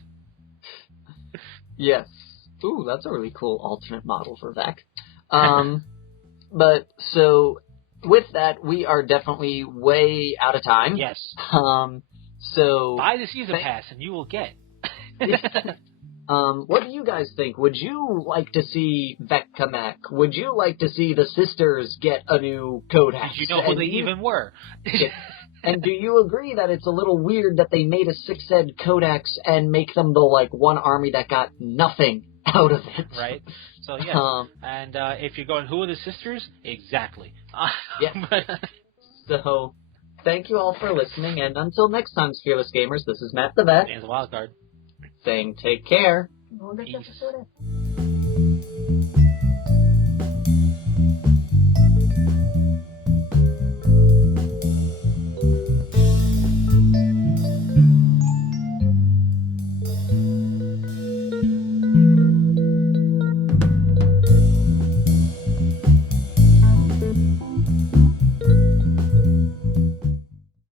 Yes. Ooh, that's a really cool alternate model for Vec. But, so... with that, we are definitely way out of time. Yes. So buy the season pass and you will get. What do you guys think? Would you like to see Vec come back? Would you like to see the Sisters get a new codex? Did you know who they even were? And do you agree that it's a little weird that they made a 6-ed codex and make them the one army that got nothing out of it? Right. So, yeah. And if you're going, who are the Sisters? Exactly. So, thank you all for listening, and until next time, Fearless Gamers, this is Matt the Vet. And the Wildcard. Saying take care. Peace.